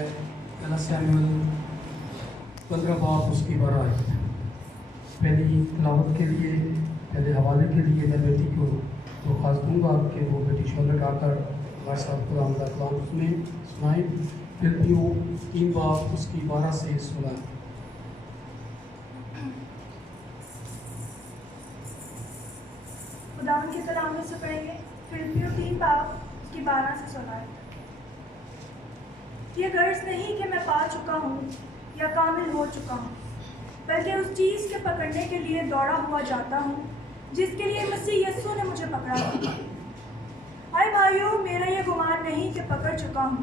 ہے پہلا سیموئیل 15 باب اس کی 12 آیت۔ پہلی تلاوت کے لیے پہلے حوالے کے لیے میں بیٹی کو درخواست دوں گا کہ وہ بیٹی شعلہ آ کر ہمارے ساتھ قرآن کا کلام سنائیں۔ فلپیوں 3 باب اس کی 12 سے 16۔ خداوند کے کلام میں سے پڑھیں گے فلپیوں 3 باب اس کی 12 سے 16۔ یہ غرض نہیں کہ میں پا چکا ہوں یا کامل ہو چکا ہوں، بلکہ اس چیز کے پکڑنے کے لیے دوڑا ہوا جاتا ہوں جس کے لیے مسیح یسوع نے مجھے پکڑا ہے۔ اے بھائیو، میرا یہ گمان نہیں کہ پکڑ چکا ہوں،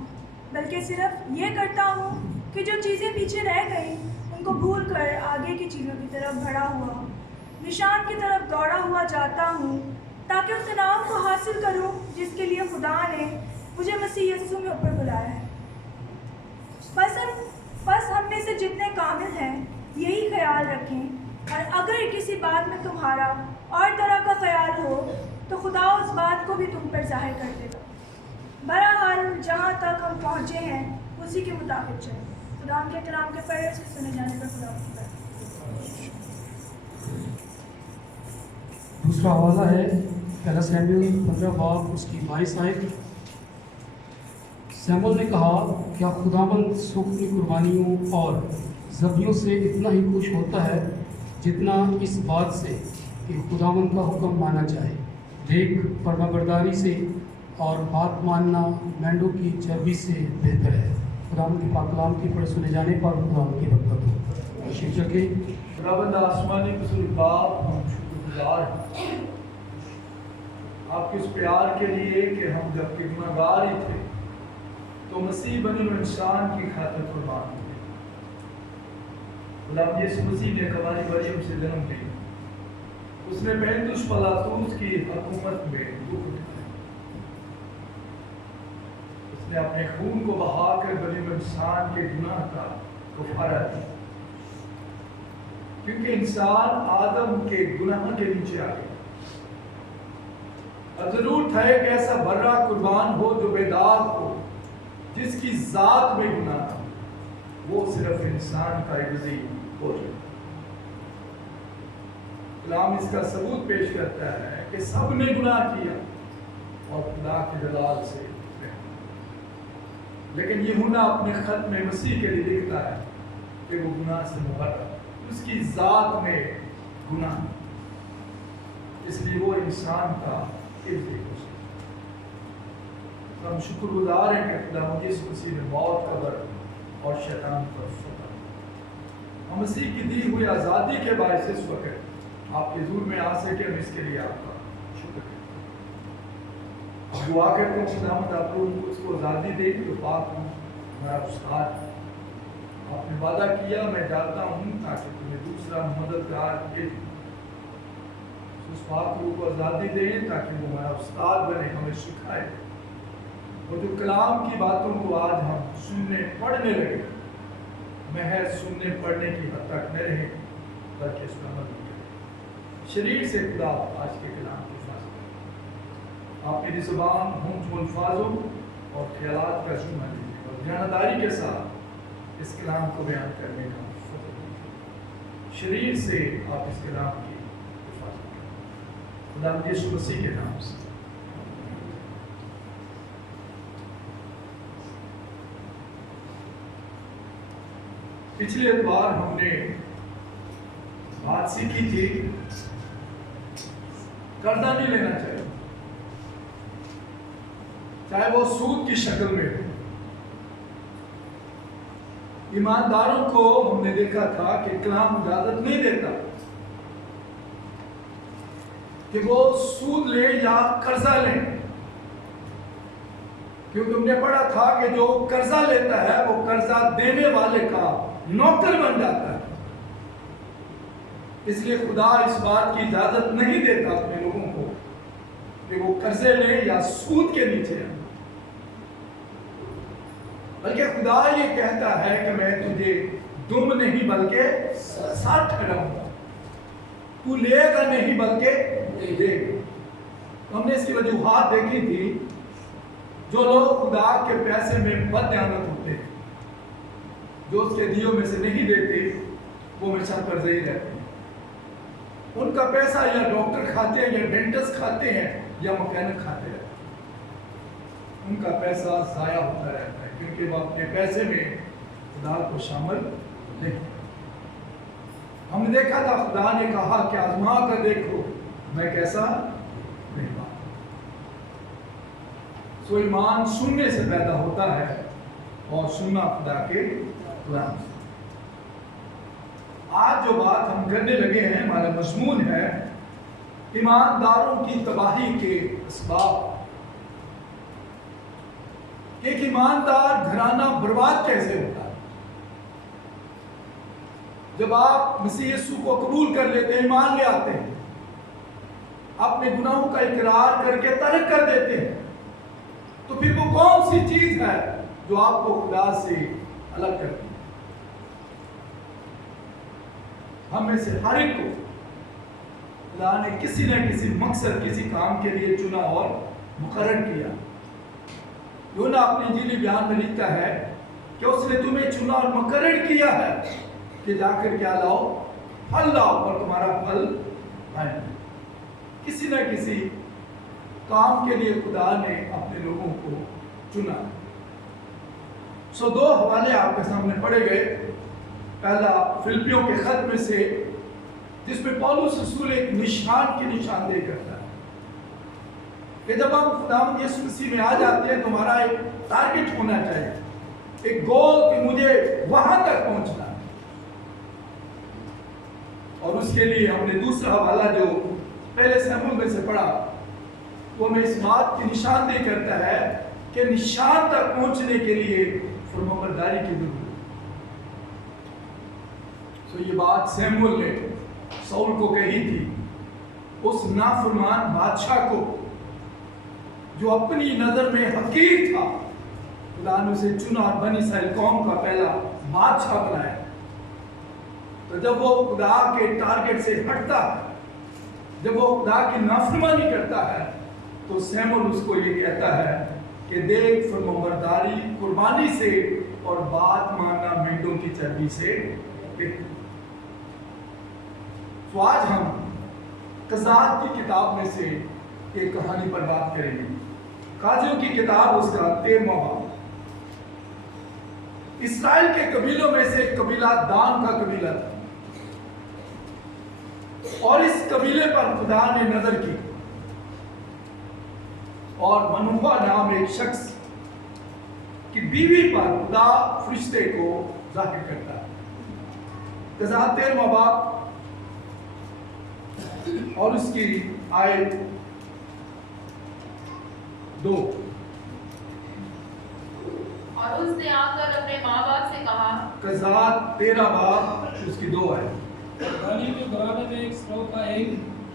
بلکہ صرف یہ کرتا ہوں کہ جو چیزیں پیچھے رہ گئیں ان کو بھول کر آگے کی چیزوں کی طرف بڑھا ہوا نشان کی طرف دوڑا ہوا جاتا ہوں، تاکہ اس انعام کو حاصل کروں جس کے لیے خدا نے مجھے مسیح یسوع میں اوپر بلایا ہے۔ بس ہم میں سے جتنے کامل ہیں یہی خیال رکھیں، اور اگر کسی بات میں تمہارا اور طرح کا خیال ہو تو خدا اس بات کو بھی تم پر ظاہر کر دے گا۔ بہرحال جہاں تک ہم پہنچے ہیں اسی کے مطابق چلیں۔ خدا کے کلام کے پڑھے اس کے سنے جانے پر خدا کی بات۔ دوسرا حوالہ ہے پہلا سیموئیل 15 باب اس کی 22 آیت۔ سیموئیل نے کہا، کیا خداوند سوکھتی قربانیوں اور ذبیحوں سے اتنا ہی خوش ہوتا ہے جتنا اس بات سے کہ خداوند کا حکم مانا جائے؟ دیکھ، فرمانبرداری سے اور بات ماننا مینڈوں کی چربی سے بہتر ہے۔ خداوند کے پاک کلام کی پڑھ سنے جانے پر خداوند کی برکت ہو۔ شکر کے خداوند آسمانی بزرگ باپ، ہم شکر گزار ہیں آپ کے اس پیار کے لیے کہ ہم جب کہ گناہ گار ہی تھے تو مسیح بن انسان کی خاطر قربان ہوئے۔ غلام یسوع مسیح نے ہماری مریم سے جنم لیا، اس نے پینتوس پلاطوس کی حکومت میں دکھ اٹھائے، اس نے اپنے خون کو بہا کر بنی انسان کے گناہ کا کفارہ دیا، کیونکہ انسان آدم کے گناہ کے نیچے آ گیا۔ اب ضرورت ہے کہ ایسا برا قربان ہو جو بے داغ ہو، جس کی ذات میں گناہ تھا، وہ صرف انسان کا عوضی ہو جائے۔ کلام اس کا ثبوت پیش کرتا ہے کہ سب نے گناہ کیا اور خدا کے جلال سے لیکن یوحنا اپنے خط میں مسیح کے لیے لکھتا ہے کہ وہ گناہ سے مبرأ، اس کی ذات میں گناہ، اس لیے وہ انسان کا عوضی ہو سکتا۔ ہم شکر گزار ہیں کہ خدا یسوع مسیح نے موت، قبر اور شیطان پر فتح، ہم مسیح کی دی ہوئی آزادی کے باعث اس وقت آپ کے حضور میں آ سکے، ہم اس کے لیے آپ کا شکر کریں۔ دعا کرتے ہیں خداوند آپ لوگوں کو اس کو آزادی دے جو پاک ہوں، ہمارا استاد آپ نے وعدہ کیا، میں جاتا ہوں تاکہ تمہیں دوسرا مددگار مل، اس پاک روح کو آزادی دیں تاکہ وہ ہمارا استاد بنے، ہمیں سکھائے، اور جو کلام کی باتوں کو آج ہم سننے پڑھنے لگے محض سننے پڑھنے کی حد تک نہ رہے بلکہ اس کا عمل کریں۔ شریر سے خدا آج کے کلام کی حفاظت کریں، آپ میری زبان ہونٹ الفاظوں اور خیالات کا ذمہ لیجیے اور دیانتداری کے ساتھ اس کلام کو بیان کرنے کا فضل دیجیے۔ شریر سے آپ اس کلام کی حفاظت کریں، خدا یسوع مسیح کے نام سے۔ پچھلے اتوار ہم نے بات سیکھی تھی قرضہ نہیں لینا چاہیے، چاہے وہ سود کی شکل میں ہو۔ ایمانداروں کو ہم نے دیکھا تھا کہ کلام اجازت نہیں دیتا کہ وہ سود لیں یا قرضہ لیں، کیونکہ ہم نے پڑھا تھا کہ جو قرضہ لیتا ہے وہ قرضہ دینے والے کا نوکر بن جاتا ہے، اس لیے خدا اس بات کی اجازت نہیں دیتا اپنے لوگوں کو کہ وہ قرضے لیں یا سود کے نیچے ہیں، بلکہ خدا یہ کہتا ہے کہ میں تجھے دم نہیں بلکہ ساتھ ٹھہراؤں گا، تو لے گا نہیں بلکہ دے گا۔ ہم نے اس کی وجوہات دیکھی تھی۔ جو لوگ خدا کے پیسے میں بد دیانت ہوتے ہیں جو اس کے دیوں میں سے نہیں دیتے وہ ہمیشہ قرضے ہی رہتے ہیں. ان کا پیسہ یا ڈاکٹر کھاتے ہیں یا ڈینٹسٹ کھاتے ہیں یا مکینک کھاتے ہیں. ان کا پیسہ ضائع ہوتا رہتا ہے کیونکہ وہ اپنے پیسے میں خدا کو شامل نہیں. ہم نے دیکھا تھا خدا نے کہا کہ آزما کر دیکھو میں کیسا نہیں بات. سو ایمان سننے سے پیدا ہوتا ہے اور سننا خدا کے کلام سے. آج جو بات ہم کرنے لگے ہیں ہمارا مضمون ہے ایمانداروں کی تباہی کے اسباب. ایک ایماندار گھرانہ برباد کیسے ہوتا ہے؟ جب آپ مسیح یسوع کو قبول کر لیتے ہیں، ایمان لے آتے ہیں، اپنے گناہوں کا اقرار کر کے ترک کر دیتے ہیں، تو پھر وہ کون سی چیز ہے جو آپ کو خدا سے الگ کرتی ہے؟ ہم میں سے ہر ایک کو خدا نے کسی نہ کسی مقصد کسی کام کے لیے چنا اور مقرر کیا. یونا اپنے انجیلی بیان میں لکھتا ہے کہ اس نے تمہیں چنا اور مقرر کیا ہے کہ جا کر کیا لاؤ؟ پھل لاؤ اور تمہارا پھل آئے. کسی نہ کسی کام کے لیے خدا نے اپنے لوگوں کو چنا. دو حوالے آپ کے سامنے پڑے گئے. پہلا فلپیوں کے خط میں سے جس میں پولس رسول ایک نشان کی نشاندہی کرتا ہے کہ جب ہم خداوند یسوع مسیح میں آ جاتے ہیں تو ہمارا ایک ٹارگٹ ہونا چاہیے، ایک گول کہ مجھے وہاں تک پہنچنا ہے. اور اس کے لیے ہم نے دوسرا حوالہ جو پہلے سیموئیل میں سے پڑھا وہ ہمیں اس بات کی نشاندہی کرتا ہے کہ نشان تک پہنچنے کے لیے فرمانبرداری کی ضرورت ہے. یہ بات سیموئیل نے ساؤل کو کہی تھی، اس نافرمان بادشاہ کو جو اپنی نظر میں حقیر تھا. خدا نے اسے چنا اور بنی اسرائیل قوم کا پہلا بادشاہ بنایا. تو جب وہ خدا کے ٹارگٹ سے ہٹتا ہے، جب وہ خدا کی نافرمانی کرتا ہے، تو سیموئیل اس کو یہ کہتا ہے کہ دیکھ فرمانبرداری قربانی سے اور بات ماننا مینڈوں کی چربی سے. تو آج ہم قضات کی کتاب میں سے ایک کہانی پر بات کریں گے. قاضیوں کی کتاب اس کا 13واں باب. اسرائیل کے قبیلوں میں سے ایک قبیلہ دان کا قبیلہ تھا اور اس قبیلے پر خدا نے نظر کی اور منوہا نام ایک شخص کی بیوی پر خدا فرشتے کو ظاہر کرتا ہے. قضات 13واں باب اور اس کی آیت 2. اور اس نے آ کر اپنے ماں باپ سے کہا. قضات 13 باب اس کی 2 آیت. دانی کے گھرانے میں ایک سرو کا ایک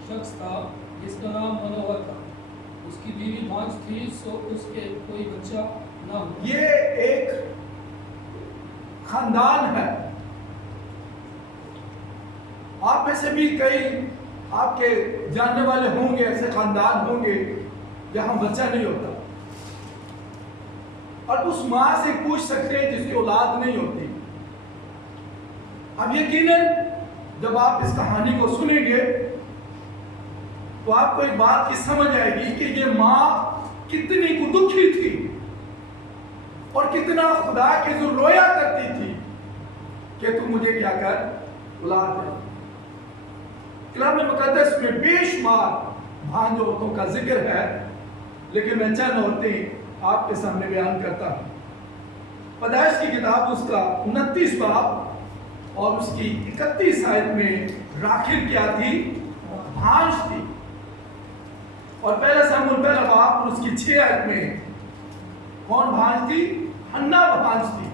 شخص تھا جس کا نام منوہا تھا. اس کی بیوی بانجھ تھی سو اس کے کوئی بچہ نہ ہوا. یہ ایک خاندان ہے. آپ میں سے بھی کئی آپ کے جاننے والے ہوں گے، ایسے خاندان ہوں گے جہاں بچہ نہیں ہوتا اور اس ماں سے پوچھ سکتے ہیں جس کی اولاد نہیں ہوتی. اب یقیناً جب آپ اس کہانی کو سنیں گے تو آپ کو ایک بات کی سمجھ آئے گی کہ یہ ماں کتنی کو دکھی تھی اور کتنا خدا کے ذر رویا کرتی تھی کہ تم مجھے کیا کر اولاد دے. کلام مقدس میں بے شمار بھانج عورتوں کا ذکر ہے لیکن میں چند عورتیں آپ کے سامنے بیان کرتا ہوں. پیدائش کی کتاب اس کا 29 باب اور اس کی 31 آیت میں راکھیل کیا تھی؟ بھانج تھی. اور پہلا سموئیل پہلا باب اور اس کی 6 آیت میں کون بھانج تھی؟ حنا بھانج تھی.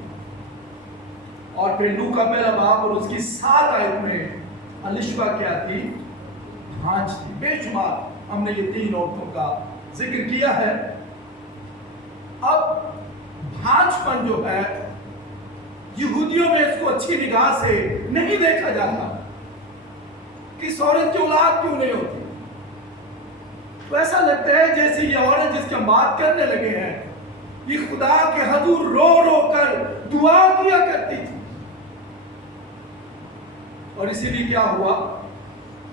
اور پھر لوکا پہلا باب اور اس کی 7 آیت میں الشبہ کیا تھی؟ بھانج تھی. بے شمار ہم نے یہ 3 عورتوں کا ذکر کیا ہے. اب بھانج پن جو ہے یہودیوں میں اس کو اچھی نگاہ سے نہیں دیکھا جاتا. کس عورت کی اولاد کیوں نہیں ہوتی؟ تو ایسا لگتا ہے جیسے یہ عورت جس کی ہم بات کرنے لگے ہیں یہ خدا کے حضور رو رو کر دعا کیا کرتی تھی और इसीलिए क्या हुआ,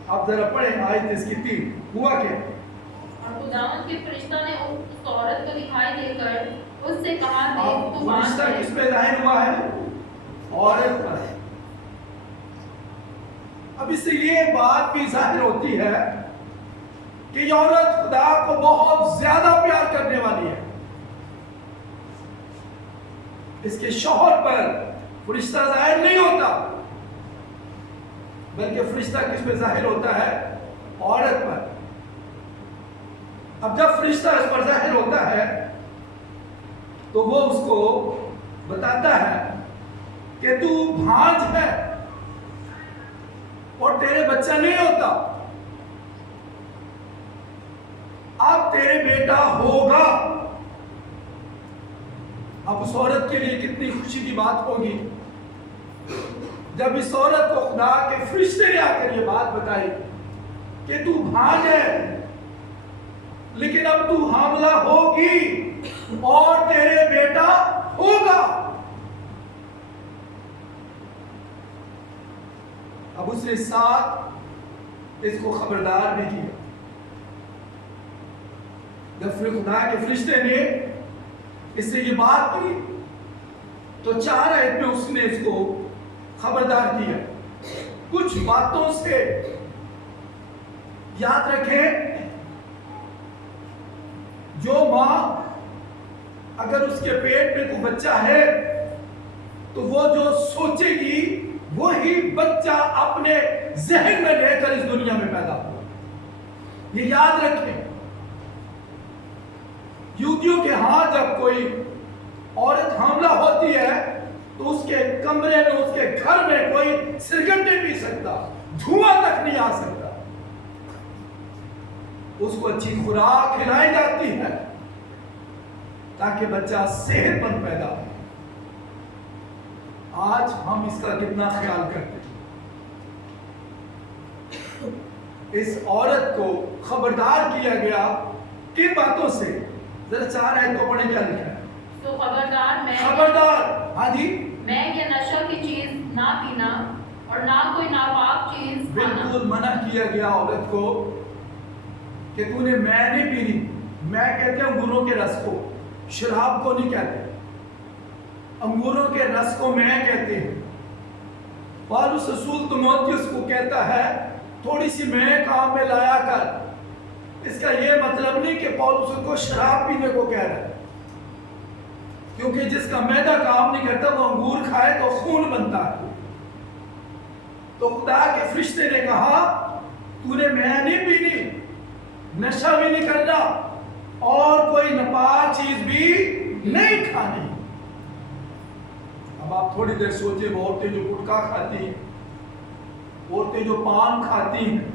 आप जरा पढ़े आयत इसकी 3, हुआ क्या? और खुदावंद के फरिश्ता ने उस औरत को दिखाई देकर उससे कहा, देख तू बाँझ फरिश्ता है। किस पे जाहिर हुआ है? औरत पर। अब इससे ये बात भी जाहिर होती है कि ये औरत खुदा को बहुत ज्यादा प्यार करने वाली है। इसके शौहर पर फरिश्ता जाहिर नहीं होता, बल्कि फरिश्ता किस पे जाहिर होता है? औरत पर। अब जब फरिश्ता इस पर जाहिर होता है तो वो उसको बताता है कि तू भांज है और तेरे बच्चा नहीं होता, अब तेरे बेटा होगा। अब उस औरत के लिए कितनी खुशी की बात होगी जब इस औरत को खुदा के फरिश्ते ने आकर ये बात बताई कि तू भांज है, लेकिन अब तू हामला होगी और तेरे बेटा होगा। अब उसने साथ इसको खबरदार भी किया। जब फिर खुदा के फरिश्ते ने इससे ये बात की तो 4 आयत में उसने इसको खबरदार किया। कुछ बातों से याद रखें, जो मां अगर उसके पेट में कोई बच्चा है तो वो जो सोचेगी वही बच्चा अपने जहन में लेकर इस दुनिया में पैदा हुआ। ये याद रखें। यहूदियों के हाथ जब कोई औरत हामला होती है तो उसके कमरे में, उसके घर में कोई सिगरेट नहीं पी सकता, धुआं तक नहीं आ सकता। उसको अच्छी खुराक खिलाई जाती है ताकि बच्चा सेहतमंद पैदा हो। आज हम इसका कितना ख्याल करते हैं। इस औरत को खबरदार किया गया किन बातों से? जरा 4 आयत को पढ़े, क्या लिखा है? तो खबरदार, हाँ जी, मैं ये नशा की चीज ना पीना और ना कोई नापाक चीज खाना। बिल्कुल मना किया गया औरत को कि तूने मैं नहीं पीनी। मैं कहते हैं अंगूरों के रस को, शराब को नहीं कहते। अंगूरों के रस को मैं कहते हैं। पौलुस रसूल तीमुथियुस को कहता है थोड़ी सी मैं काम में लाया कर। इसका यह मतलब नहीं कि पौलुस उसको शराब पीने को कह रहा है, क्योंकि जिसका मैदा काम नहीं करता वो अंगूर खाए तो खून बनता है। तो खुदा के फरिश्ते ने कहा तूने मैं नहीं पीनी, नशा भी नहीं करना और कोई नापाक चीज भी नहीं खानी। अब आप थोड़ी देर सोचिए, वो औरतें जो गुटखा खाती हैं, औरतें जो पान खाती हैं,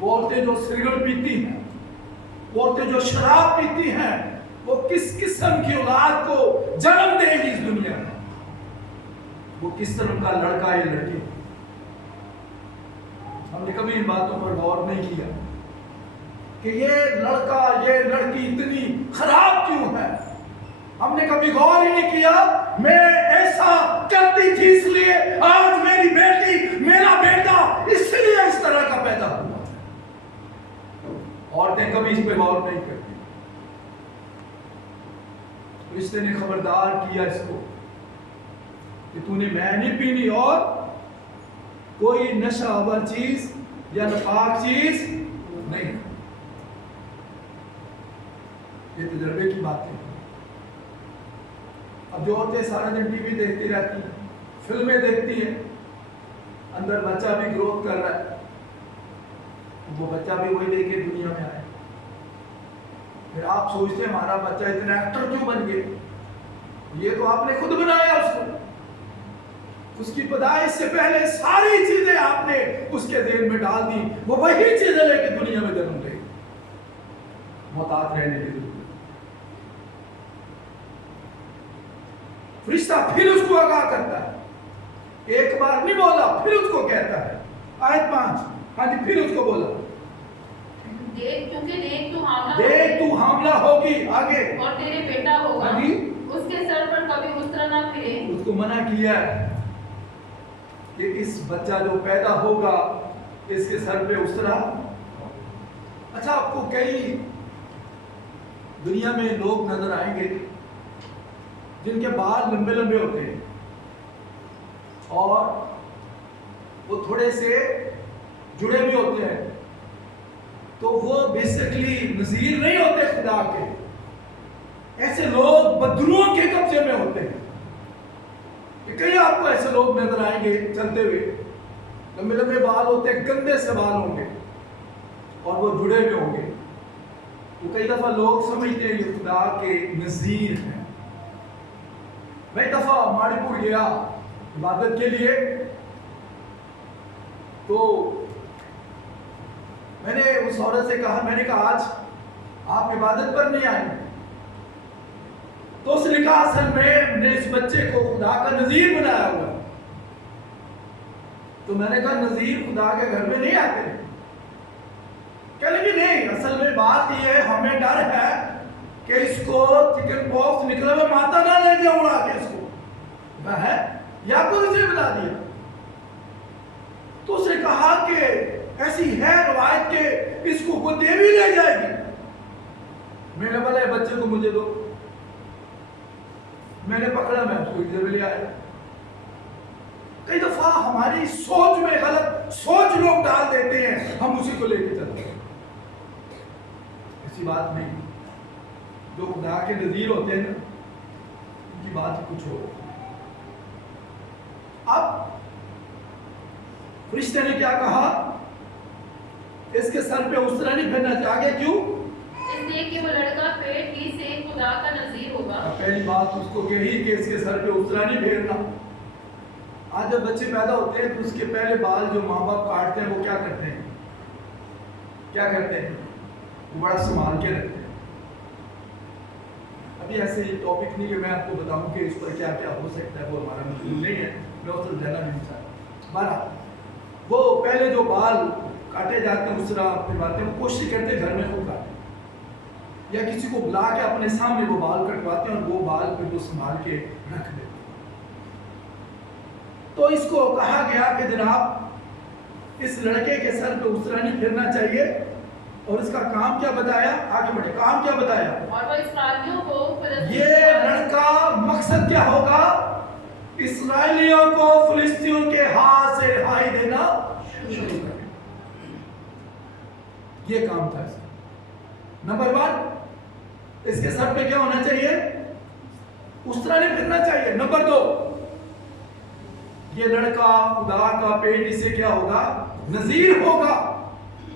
वो औरतें जो सिगरेट पीती हैं, वो औरतें जो शराब पीती हैं, वो किस किस्म की औलाद को जन्म देगी इस दुनिया में। वो किस तरह का लड़का या लड़की। हमने कभी इन बातों पर गौर नहीं किया कि ये लड़का ये लड़की इतनी खराब क्यों है। हमने कभी गौर ही नहीं किया। मैं ऐसा करती थी इसलिए आज मेरी बेटी मेरा बेटा इसलिए इस तरह का पैदा हुआ। औरतें कभी इस पे गौर नहीं करती। फरिश्ते ने खबरदार किया इसको कि तूने मैं नहीं पीनी और कोई नशावर चीज या नापाक चीज नहीं। ये तजर्बे की बात है। अब जो औरतें सारा दिन टीवी देखती रहती हैं, फिल्में देखती हैं, अंदर बच्चा भी ग्रोथ कर रहा है, वो बच्चा भी वही देख के दुनिया में आया। फिर आप सोचते हैं हमारा बच्चा इतना एक्टर क्यों बन गया? ये तो आपने खुद बनाया उसको। उसकी पैदाइश से पहले सारी चीजें आपने उसके दिल में डाल दी। वो वही चीजें लेके दुनिया में जन्म लेगी, मोहतात रहने के लिए। फरिश्ता फिर उसको आगाह करता है। एक बार नहीं बोला, फिर उसको कहता है। आयत 5, हाँ जी, फिर उसको बोला देख तू हामला होगी, आगे और तेरे बेटा होगा। हाँ जी, उसके सर पर कभी उस तरह ना फिरे। उसको मना किया है کہ اس بچہ جو پیدا ہوگا اس کے سر پہ اسرا. اچھا آپ کو کئی دنیا میں لوگ نظر آئیں گے جن کے بال لمبے لمبے ہوتے ہیں اور وہ تھوڑے سے جڑے بھی ہوتے ہیں, تو وہ بیسکلی نذیر نہیں ہوتے خدا کے. ایسے لوگ بدروؤں کے قبضے میں ہوتے ہیں. کئی آپ کو ایسے لوگ نظر آئیں گے چلتے ہوئے, لمبے لمبے بال ہوتے ہیں, گندے سے بال ہوں گے اور وہ جڑے ہوئے ہوں گے. تو کئی دفعہ لوگ سمجھتے ہیں یہ خدا کے نذیر ہیں. میں ایک دفعہ ماڑی پور گیا عبادت کے لیے, تو میں نے اس عورت سے کہا, میں نے کہا آج آپ عبادت پر نہیں آئے. تو اس نے کہا اصل میں نے اس بچے کو خدا کا نذیر بنایا ہوا. تو میں نے کہا نذیر خدا کے گھر میں نہیں آتے. کہنے لگی نہیں, اصل میں بات یہ ہے ہمیں ڈر ہے کہ اس کو چکن پاکس نکلا ہوا ماتا نہ لے جائے اڑا کے اس کو. میں ہے یا تو اسے بتا دیا. تو اس نے کہا کہ ایسی ہے روایت کہ اس کو وہ دیوی لے جائے گی. میں نے بولا بچے کو مجھے دو. میں نے پکڑا, میں اس کو ادھر لے آیا. کئی دفعہ ہماری سوچ میں غلط سوچ لوگ ڈال دیتے ہیں, ہم اسی کو لے کے چلتے ہیں. ایسی بات نہیں. جو خدا کے نذیر ہوتے ہیں نا ان کی بات کچھ ہو. اب فرشتے نے کیا کہا, اس کے سر پہ اسرا نہیں پھرنا چاہیے. کیوں؟ اس لیے کہ وہ لڑکا پیٹ ہی سے خدا کا نذیر ہوگا. پہلی بات اس کو کہی کہ اس کے سر پہ اسرا نہیں پھیرنا. آج جب بچے پیدا ہوتے ہیں تو اس کے پہلے بال جو ماں باپ کاٹتے ہیں وہ کیا کرتے ہیں, کیا کرتے ہیں, وہ بڑا سنبھال کے رکھتے ہیں. ابھی ایسے ٹاپک نہیں کہ میں آپ کو بتاؤں کہ اس پر کیا کیا ہو سکتا ہے, وہ ہمارا مطلب نہیں ہے, میں اس پر جانا نہیں چاہتا. بارہ وہ پہلے جو بال کاٹے جاتے ہیں اسرا پھرواتے ہیں, وہ کوشش کرتے ہیں گھر میں خود کاٹیں یا کسی کو بلا کے اپنے سامنے وہ بال کٹواتے ہیں اور وہ بال پھر وہ سنبھال کے رکھ دیتے ہیں. تو اس کو کہا گیا کہ جناب اس لڑکے کے سر پہ اسرا نہیں پھرنا چاہیے. اور اس کا کام کیا بتایا, آگے بڑھے, کام کیا بتایا, اور وہ اسرائیلیوں کو یہ لڑکا مقصد کیا ہوگا, اسرائیلیوں کو فلسطینیوں کے ہاتھ سے رہائی دینا شروع کرنا. یہ کام تھا اس کا. نمبر 1 اس کے سر پہ کیا ہونا چاہیے, اسرا نہیں پھرنا چاہیے. نمبر 2 یہ لڑکا خدا کا پیٹ اس سے کیا ہوگا, نذیر ہوگا.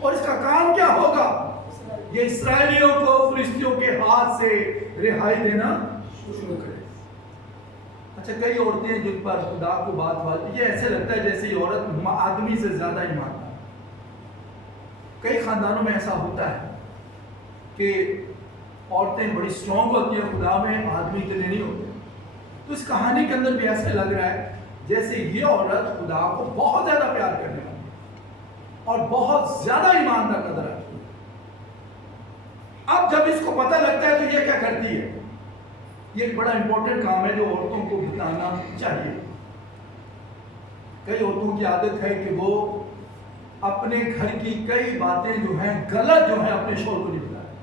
اور اس کا کام کیا ہوگا, یہ اسرائیلیوں کو فلسطینیوں کے ہاتھ سے رہائی دینا شروع کرے. اچھا کئی عورتیں ہیں جن پر خدا کو بات یہ ایسے لگتا ہے جیسے یہ عورت آدمی سے زیادہ ایمان ہے. کئی خاندانوں میں ایسا ہوتا ہے کہ عورتیں بڑی سٹرونگ ہوتی ہیں خدا میں, آدمی اتنے نہیں ہوتے. تو اس کہانی کے اندر بھی ایسا لگ رہا ہے جیسے یہ عورت خدا کو بہت زیادہ پیار کرنے والی اور بہت زیادہ ایماندار نظر آتی ہے. اب جب اس کو پتہ لگتا ہے تو یہ کیا کرتی ہے, یہ ایک بڑا امپورٹنٹ کام ہے جو عورتوں کو بتانا چاہیے. کئی عورتوں کی عادت ہے کہ وہ اپنے گھر کی کئی باتیں جو ہیں غلط جو ہیں اپنے شوہر کو نہیں بتائیں,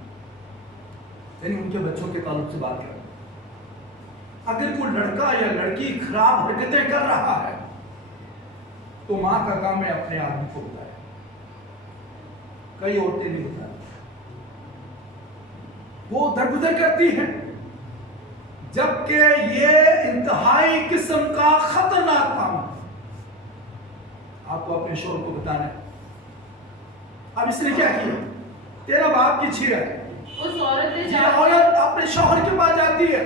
یعنی ان کے بچوں کے تعلق سے بات کریں. اگر کوئی لڑکا یا لڑکی خراب حرکتیں کر رہا ہے تو ماں کا کام ہے اپنے آدمی کو بتائے. کئی عورتیں نہیں بتاتی, وہ درگزر کرتی ہیں, جبکہ یہ انتہائی قسم کا خطرناک کام ہے. آپ کو اپنے شوہر کو بتانا ہے. اب اس نے کیا کیا, تیرا باپ کی چھیر ہے. اس عورت نے یہ عورت اپنے شوہر کے پاس جاتی ہے,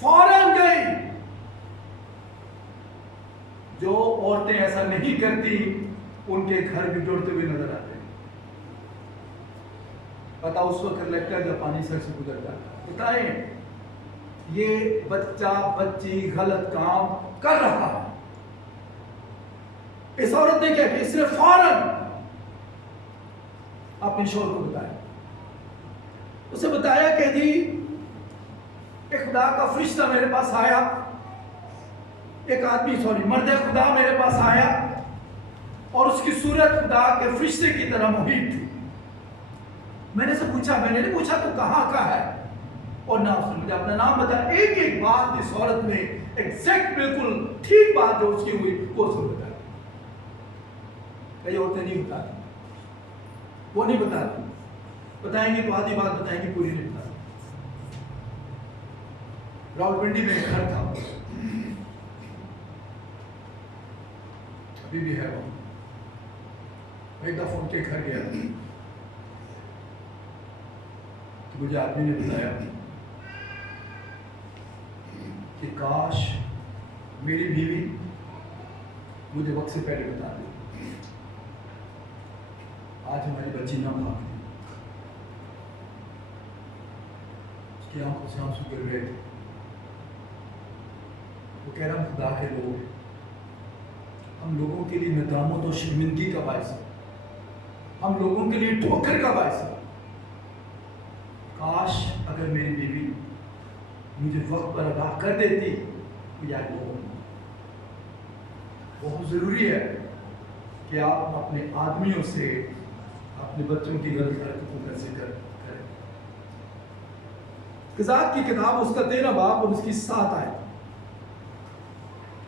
فوراً گئی. جو عورتیں ایسا نہیں کرتی ان کے گھر بھی جوڑتے ہوئے نظر آتے ہیں. پتا اس وقت لگتا ہے جب پانی سر سے گزر جاتا ہے. بتائیں یہ بچہ بچی غلط کام کر رہا ہے. اس عورت نے کیا کہ اس نے فوراً اپنے شوہر کو بتایا. اسے بتایا کہ جی ایک خدا کا فرشتہ میرے پاس آیا एक आदमी मर्द खुदा मेरे पास आया और उसकी सूरत खुदा के फरिश्ते की तरह मुहित थी। मैंने से पूछा, मैंने नहीं पूछा तो कहाँ का है, और ना उसने मुझे अपना नाम बताया। एक एक बात इस औरत ने एग्जैक्ट बिल्कुल ठीक बात जो उसकी हुई वो उसने बताया। कई औरतें नहीं बताती, वो नहीं बताती, बताएंगी तो आधी बात बताएंगी, पूरी नहीं बताती। रावलपिंडी में एक घर था, अभी भी है वो। एक दफा उनके घर गया तो मुझे आदमी ने बताया कि काश मेरी बीवी मुझे वक्त से पहले बता दे, आज हमारी बच्ची ना भागती। उसकी आंखों से आंसू गिर रहे थे। वो कह रहा, खुदा के लोग, हम लोगों के लिए नदामत और शर्मिंदगी का बायस है, हम लोगों के लिए ठोकर का बायस है। काश अगर मेरी बीवी मुझे वक्त पर अदा कर देती तो याद हो। बहुत ज़रूरी है कि आप अपने आदमियों से अपने बच्चों की गलत हरकतों का जिक्र करें। क़िज़ात की किताब उसका 13 बाब और उसकी 7 आयत।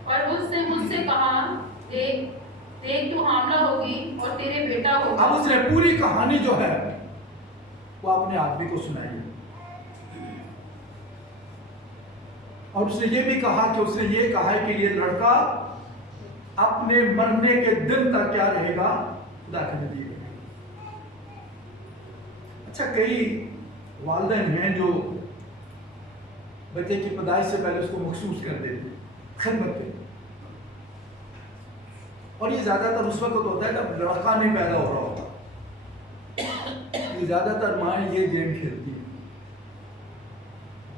और उसने मुझसे कहा, देख तू हामला होगी और तेरे बेटा होगा। अब उसने पूरी कहानी जो है वो अपने आदमी को सुनाई और उसने ये भी कहा कि उसने ये कहा है कि ये लड़का अपने मरने के दिन तक क्या रहेगा, खुदा के नबी रहेगा। अच्छा, कई वालिदैन हैं जो बच्चे की पैदाइश से पहले उसको मखसूस कर देते, खिदमत पे। और ये ज्यादातर उस वक्त होता है जब लड़का नहीं पैदा हो रहा होता। ये ज्यादातर माँ ये गेम खेलती है,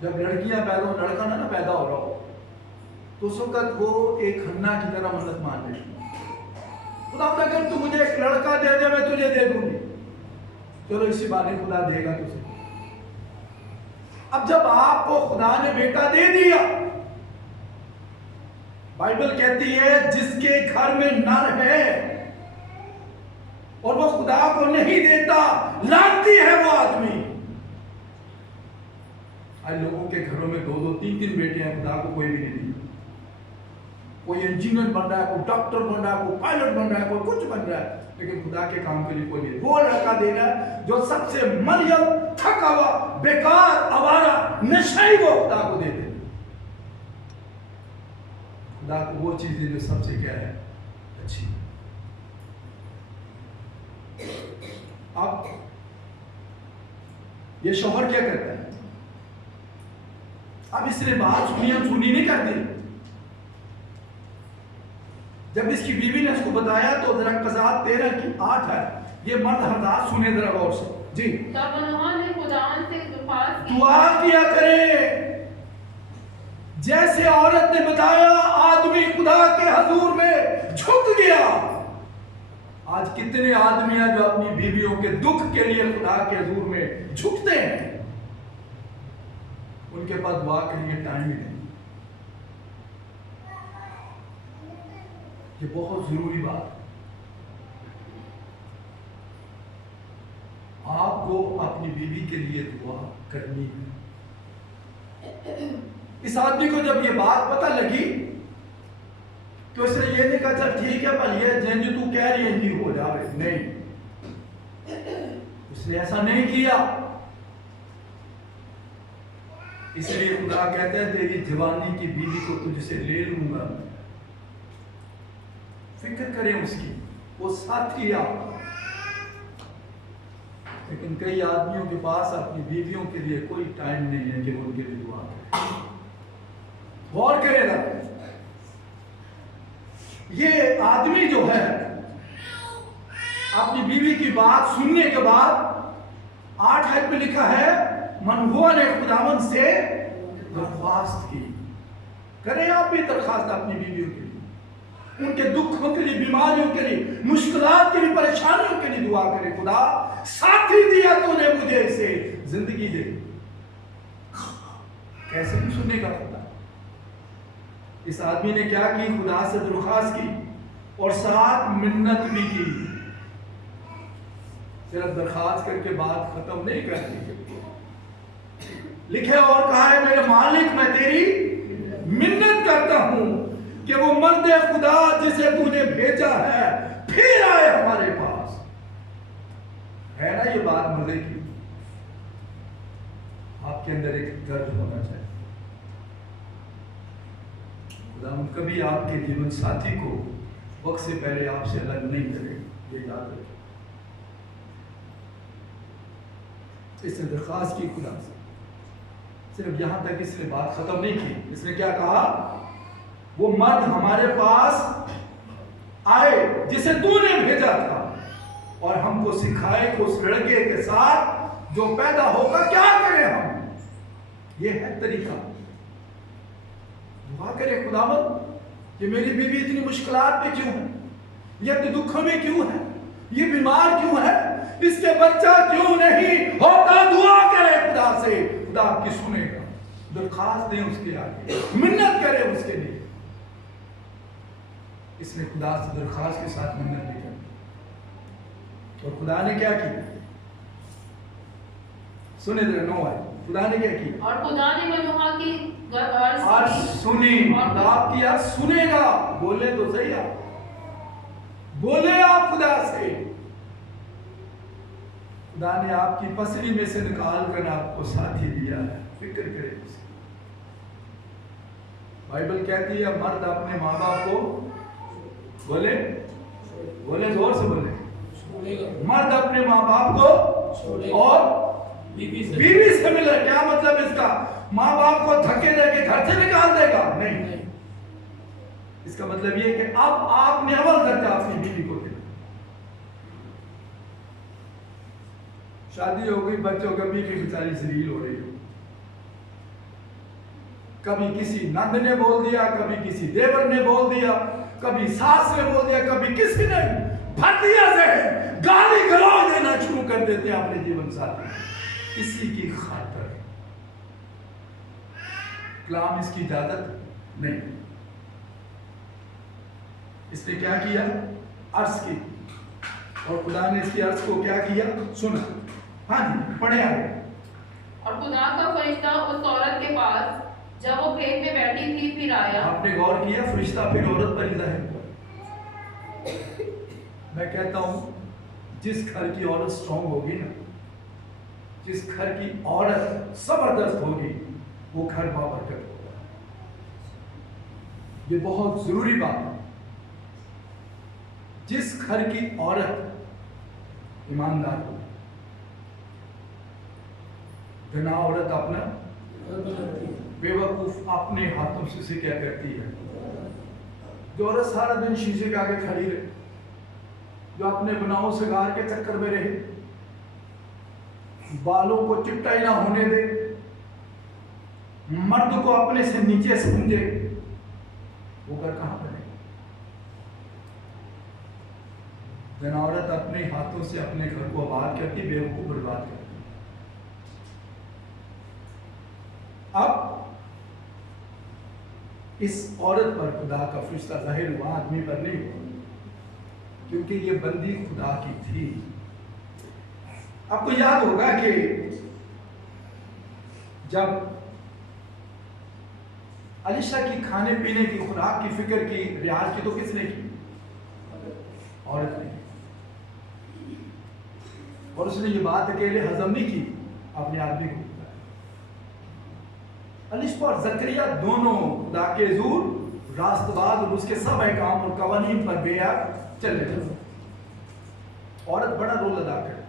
जब लड़कियां पैदा हो, लड़का ना पैदा हो रहा हो तो उस वक्त वो एक हन्ना की तरह मन्नत मान लेती। खुदा अगर तू मुझे एक लड़का दे दे मैं तुझे दे दूंगी। चलो इसी बहाने खुदा देगा तुझे। अब जब आपको खुदा ने बेटा दे दिया, बाइबल कहती है जिसके घर में नर है और वो खुदा को नहीं देता, लानती है वो आदमी। आज लोगों के घरों में 2-2, 3-3 बेटे हैं, खुदा को कोई भी नहीं दी। कोई इंजीनियर बन रहा है, कोई डॉक्टर बन रहा है, कोई पायलट बन रहा है, कोई कुछ बन रहा है, लेकिन खुदा के काम के लिए कोई नहीं। वो लड़का देना है जो सबसे मरियम, थका हुआ, बेकार, आवारा, नशाई वो खुदा को दे दे। खुदा को वो चीजें जो सबसे क्या है, अच्छी। अब ये शौहर क्या करता है? अब इसने बात सुनी नहीं करती। जब इसकी बीवी ने उसको बताया तो जरा क़ज़ात 13:8 है। ये मर्द हरदार सुने जरा गौर से जी। तब उन्होंने खुदावंद से दुआ किया करे जैसे औरत ने बताया। आदमी खुदा के हजूर में झुक गया। आज कितने आदमी हैं जो अपनी बीवियों के दुख के लिए खुदा के हजूर में झुकते हैं, उनके पास दुआ के लिए टाइम ही नहीं। ये बहुत जरूरी बात है। आपको अपनी बीवी के लिए दुआ करनी है। इस आदमी को जब ये बात पता लगी तो इसने ये नहीं कहा चल ठीक है पर ये जिन तू कह रही है नहीं हो जाए, नहीं, उसने ऐसा नहीं किया। इसलिए खुदा कहता है तेरी जवानी की बीवी को तुझसे ले लूंगा। फिक्र करें उसकी, वो साथी आपका। लेकिन कई आदमियों के पास अपनी बीवियों के लिए कोई टाइम नहीं है कि वो उनके लिए दुआ करें। गौर करेगा, ये आदमी जो है अपनी बीवी की बात सुनने के बाद 8 आयत में लिखा है मनहुआ ने खुदावंद से दरख्वास्त की। करें आप भी दरख्वास्त अपनी बीवियों के लिए, उनके दुखों के लिए, बीमारियों के लिए, मुश्किलात के लिए, परेशानियों के लिए दुआ करें। खुदा साथी दिया तूने मुझे, इसे जिंदगी दे। कैसे भी सुनने का खुदा, इस आदमी ने क्या की? खुदा से दरख्वास्त की और साथ मिन्नत भी की। सिर्फ दरख्वास्त करके बात खत्म नहीं करती। लिखे और कहा है, मेरे मालिक मैं तेरी मिन्नत करता हूं कि वो मर्द खुदा जिसे तूने भेजा है फिर आए हमारे पास। है ना ये बात मजे की? आपके अंदर एक दर्द होना चाहिए। खुदा कभी आपके जीवन साथी को वक्त से पहले आपसे अलग नहीं करेगा, ये याद रखें। इसने दरख्वास्त की खुदा से, सिर्फ यहां तक इसने बात खत्म नहीं की। इसने क्या कहा? वो मर्द हमारे पास आए जिसे तूने भेजा था और हमको सिखाए कि उस लड़के के साथ जो पैदा होगा क्या करें हम। ये है तरीका। दुआ करें, खुदावंद कि मेरी बीवी इतनी मुश्किलात में क्यों है, ये इतने दुखों में क्यों है, ये बीमार क्यों है, इसके बच्चा क्यों नहीं होता। दुआ करें खुदा से, खुदा आपकी सुनेगा। दरखास्त दें उसके आगे, मिन्नत करें उसके लिए। इसने खुदा से दरखास्त के साथ मिन्नत भी की और खुदा ने क्या की? सुने जरा 9 आए, खुदा ने क्या की? और खुदा ने मनोहा की अर्ज सुनी। खुदा आपकी अर्ज सुनेगा। बोले तो सही आप, बोले आप खुदा से। खुदा ने आपकी पसली में से निकाल कर आपको साथी दिया है, फिक्र करें उसकी। बाइबल कहती है मर्द अपने माँ बाप को बोले, बोले जोर से बोले, मर्द अपने माँ बाप को और बीवी से मिले। क्या मतलब इसका? माँ बाप को धक्के देके घर से निकाल देगा? नहीं। इसका मतलब ये कि अब आपने अमल करके अपनी बीवी को दिया। शादी हो गई, बच्चों का बीवी बेचारी जलील हो रही हो, कभी किसी नंद ने बोल दिया, कभी किसी देवर ने बोल दिया, कभी सास ने बोल दिया, कभी किसी ने भतिया से गाली गलौज देना शुरू कर देते हैं अपने जीवन साथी किसी की खातर। कलाम इसकी इजाजत नहीं। इसने क्या किया? अर्ज की, और खुदा ने इसकी अर्ज को क्या किया? सुना। हाँ जी, पढ़े आगे। और खुदा का फरिश्ता उस औरत के पास जब वो खेत में बैठी थी फिर आया। आपने गौर किया? फरिश्ता फिर औरत पर जाहिर हुआ। मैं कहता हूं जिस घर की औरत स्ट्रांग होगी ना, जिस घर की औरत जबरदस्त होगी, वो घर बाबरकत होगा। ये बहुत जरूरी बात है। जिस घर की औरत ईमानदार हो, बिना औरत अपना बेवकूफ अपने हाथों से उसे क्या करती है? जो औरत सारा दिन शीशे के आगे खड़ी रहे, जो अपने बनाओ सिगार के चक्कर में रहे, बालों को चिपटाई ना होने दे, मर्द को अपने से नीचे समझे, वो घर कहां बने? बिना औरत अपने हाथों से अपने घर को आबाद करती, बेवकूफ बर्बाद करती। अब इस औरत पर खुदा का फरिश्ता जाहिर हुआ, आदमी पर नहीं हुआ, क्योंकि ये बंदी खुदा की थी। आपको याद होगा कि जब अलीशा की खाने पीने की, खुराक की फिक्र की, रियाज की, तो किसने की? औरत ने। और उसने ये बात अकेले हजम नहीं की, अपने आदमी को। अलीशा और जकरिया दोनों खुदा के हुजूर रास्तबाज और उसके सब अहकाम और कवानीन पर बेअद चले गए। औरत बड़ा रोल अदा करे।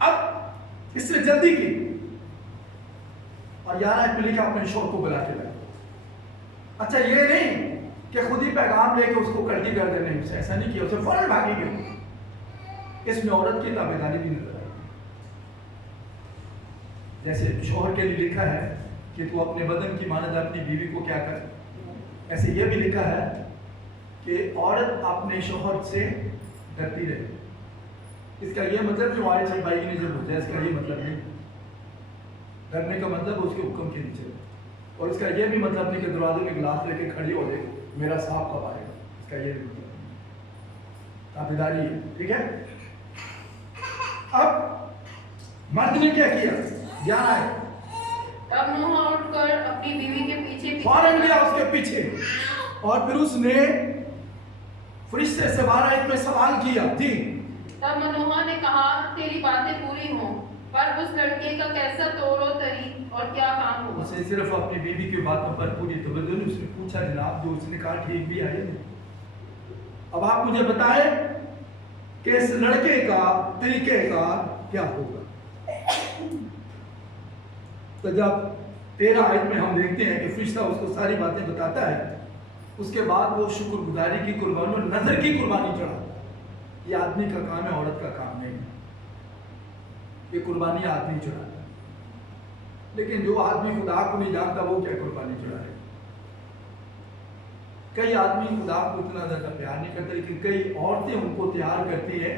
अब इससे जल्दी की और 11 में लिखा अपने शोर को बुला के लाए। अच्छा ये नहीं कि खुद ही पैगाम लेके उसको कल्टी कर देने, उसे ऐसा नहीं किया, उसे फौरन भागी गई। इसमें औरत की ताबेदारी भी नजर आई। जैसे शोहर के लिए लिखा है कि तू अपने बदन की मानद अपनी बीवी को क्या कर, ऐसे ये भी लिखा है कि औरत अपने शोहर से डरती रहे। इसका ये मतलब जो आयत है भाई ने जब बुझा, इसका ये मतलब नहीं। डरने का मतलब उसके हुक्म के नीचे। और इसका ये भी मतलब नहीं कि दरवाजे में गिलास लेके खड़ी हो जाए मेरा साहब कब आएगा, इसका ये भी मतलब नहीं, ताबेदारी है, ठीक है। अब मर्द ने क्या किया, ध्यान आए, तब नूह उठकर अपनी बीवी के पीछे फौरन गया उसके पीछे, और फिर उसने फरिश्ते से 12 में सवाल किया, जी। तब मनोहा ने कहा, तेरी बातें पूरी हों, पर उस लड़के का कैसा तौर तरी और क्या काम हुआ? उसे सिर्फ अपनी बीवी की बातों पर पूरी तवज्जो नहीं, उसने पूछा जनाब, जो उसने कहा ठीक भी है। अब आप मुझे बताएं कि इस लड़के का तरीके का क्या होगा। तो जब 13 आयत में हम देखते हैं कि फरिश्ता उसको सारी बातें बताता है, उसके बाद वो शुक्रगुजारी की कुर्बानी और नजर की कुर्बानी चढ़ाता है। ये आदमी का काम है, औरत का काम नहीं है। ये कुर्बानी आदमी चढ़ाता है, लेकिन जो आदमी खुदा को नहीं जानता वो क्या कुर्बानी चढ़ाए। कई आदमी खुदा को इतना ज्यादा प्यार नहीं करते, लेकिन कई औरतें उनको तैयार करती हैं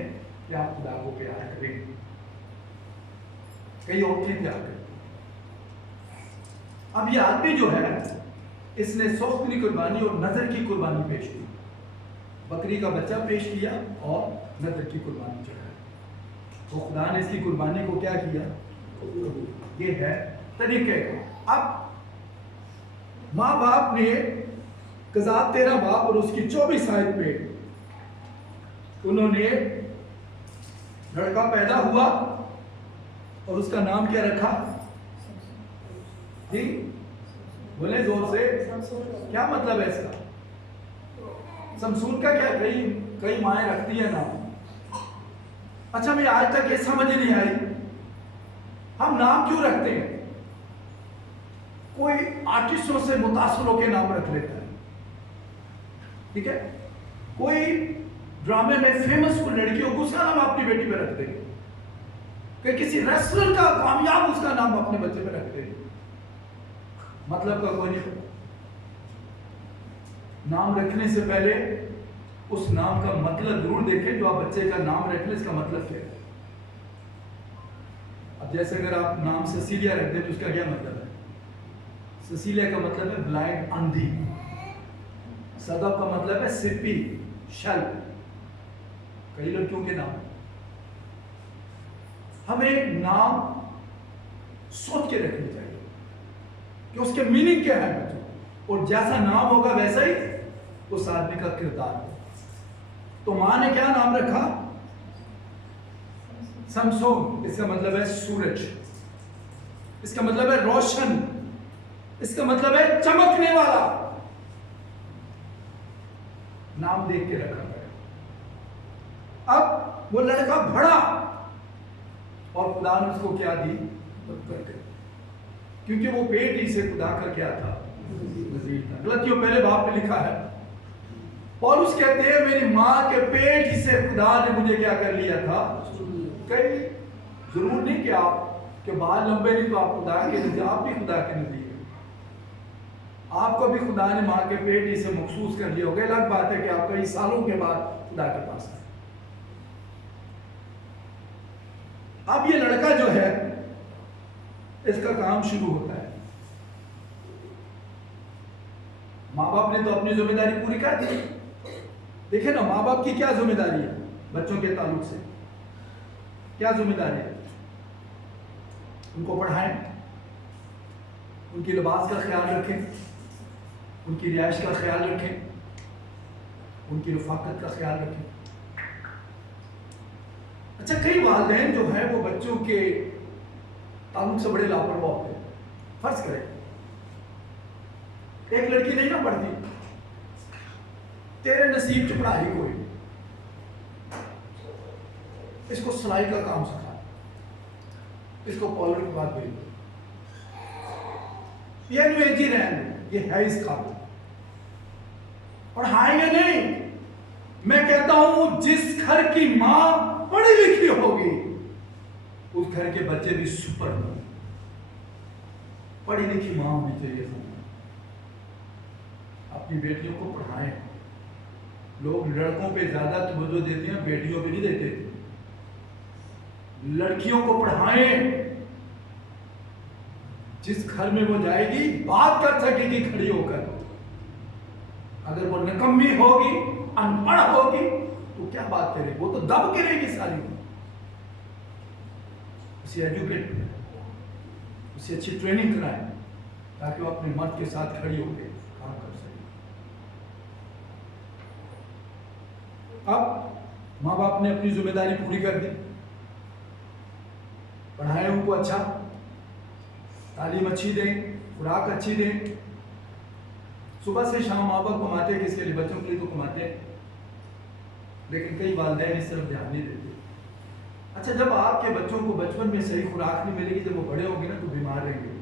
कि आप खुदा को प्यार करें। कई औरतें तैयार करती हैं। अब ये आदमी जो है, इसने सौख की कुर्बानी और नजर की कुर्बानी पेश की। बकरी का बच्चा पेश किया और नजर की कुर्बानी चढ़ाई। तो खुदा ने इसकी कुर्बानी को क्या किया, ये है तरीके का। अब माँ बाप ने कज़ात 13 बाप और उसकी 24 आयत में उन्होंने लड़का पैदा हुआ और उसका नाम क्या रखा जी, बोले जोर से, क्या मतलब है इसका? शमसून का क्या, कई माएँ रखती है नाम। अच्छा, मैं आज तक ये समझ नहीं आई, हम नाम क्यों रखते हैं? कोई आर्टिस्टों से मुतासिर होकर नाम रख लेता है, ठीक है। कोई ड्रामे में फेमस कोई लड़की हो, उसका नाम अपनी बेटी पे रख देंगे। कि किसी रेस्टोरेंट का कामयाब उसका नाम अपने बच्चे पे रख देंगे। मतलब का कोई नहीं। नाम रखने से पहले उस नाम का मतलब जरूर देखें। जो आप बच्चे का नाम रख लें, इसका मतलब क्या है? अब जैसे अगर आप नाम सेसिलिया रख दें तो उसका क्या मतलब है? सेसिलिया का मतलब है ब्लाइंड, अंधी। सदा का मतलब है सिपी, शल। कई लड़कियों के नाम। हमें नाम सोच के रखनी चाहिए कि उसके मीनिंग क्या है बच्चों, और जैसा नाम होगा वैसा ही उस आदमी का किरदार होगा। तो माँ ने क्या नाम रखा? समसून। इसका मतलब है सूरज, इसका मतलब है रोशन, इसका मतलब है चमकने वाला। नाम देख के रखा गया। अब वो लड़का बड़ा और खुदा ने उसको क्या दी? क्योंकि वो पेट ही से खुदा का क्या था? वजीर था। गलतियों पहले बाप ने लिखा है। पौलुस कहते हैं मेरी माँ के पेट ही से खुदा ने मुझे क्या कर लिया था? कई जरूर नहीं कि आपके बाल लंबे नहीं तो आप खुदा के नजदीक, आप भी खुदा के नजदीक। आपको भी खुदा ने माँ के पेट ही से महसूस कर लिया होगा। अलग बात है कि आप कई सालों के बाद खुदा के पास आए। अब ये लड़का जो है, इसका काम शुरू होता है। माँ बाप ने तो अपनी जिम्मेदारी पूरी कर दी। देखे ना, माँ बाप की क्या जिम्मेदारी है बच्चों के ताल्लुक से? क्या जिम्मेदारी है? उनको पढ़ाएं, उनकी लिबास का ख्याल रखें, उनकी रिहाइश का ख्याल रखें, उनकी रफाकत का ख्याल रखें। अच्छा, कई वालिदैन जो है वो बच्चों के ताल्लुक से बड़े लापरवाह होते हैं। फर्ज करें एक लड़की नहीं ना पढ़ती, तेरे नसीब च पढ़ाई कोई, इसको सिलाई का काम सिखा, इसको कॉलर की बात भेज, ये एजी रहने, ये है इस काबिल। पढ़ाएंगे नहीं। मैं कहता हूं जिस घर की मां पढ़ी लिखी होगी उस घर के बच्चे भी सुपर होंगे। पढ़ी लिखी मां होनी चाहिए। अपनी बेटियों को पढ़ाएं। लोग लड़कों पे ज्यादा तवज्जो देते हैं, बेटियों पे नहीं देते। लड़कियों को पढ़ाएं। जिस घर में वो जाएगी बात कर सकेगी खड़ी होकर। अगर वो निकम्मी होगी, अनपढ़ होगी, तो क्या बात करेगी? वो तो दब गिरेगी सारी। उसे एजुकेट करें, उसे अच्छी ट्रेनिंग कराएं ताकि वो अपने मर्द के साथ खड़ी होकर काम कर सके। अब माँ बाप ने अपनी जिम्मेदारी पूरी कर दी, पढ़ाएं उनको अच्छा, तालीम अच्छी दें, खुराक अच्छी दें। सुबह से शाम माँ बाप कमाते हैं, किसके लिए? बच्चों के लिए तो कमाते हैं, लेकिन कई वालिदैन इस तरफ ध्यान नहीं देते। अच्छा, जब आपके बच्चों को बचपन में सही खुराक नहीं मिलेगी, जब वो बड़े होंगे ना तो बीमार रहेंगे,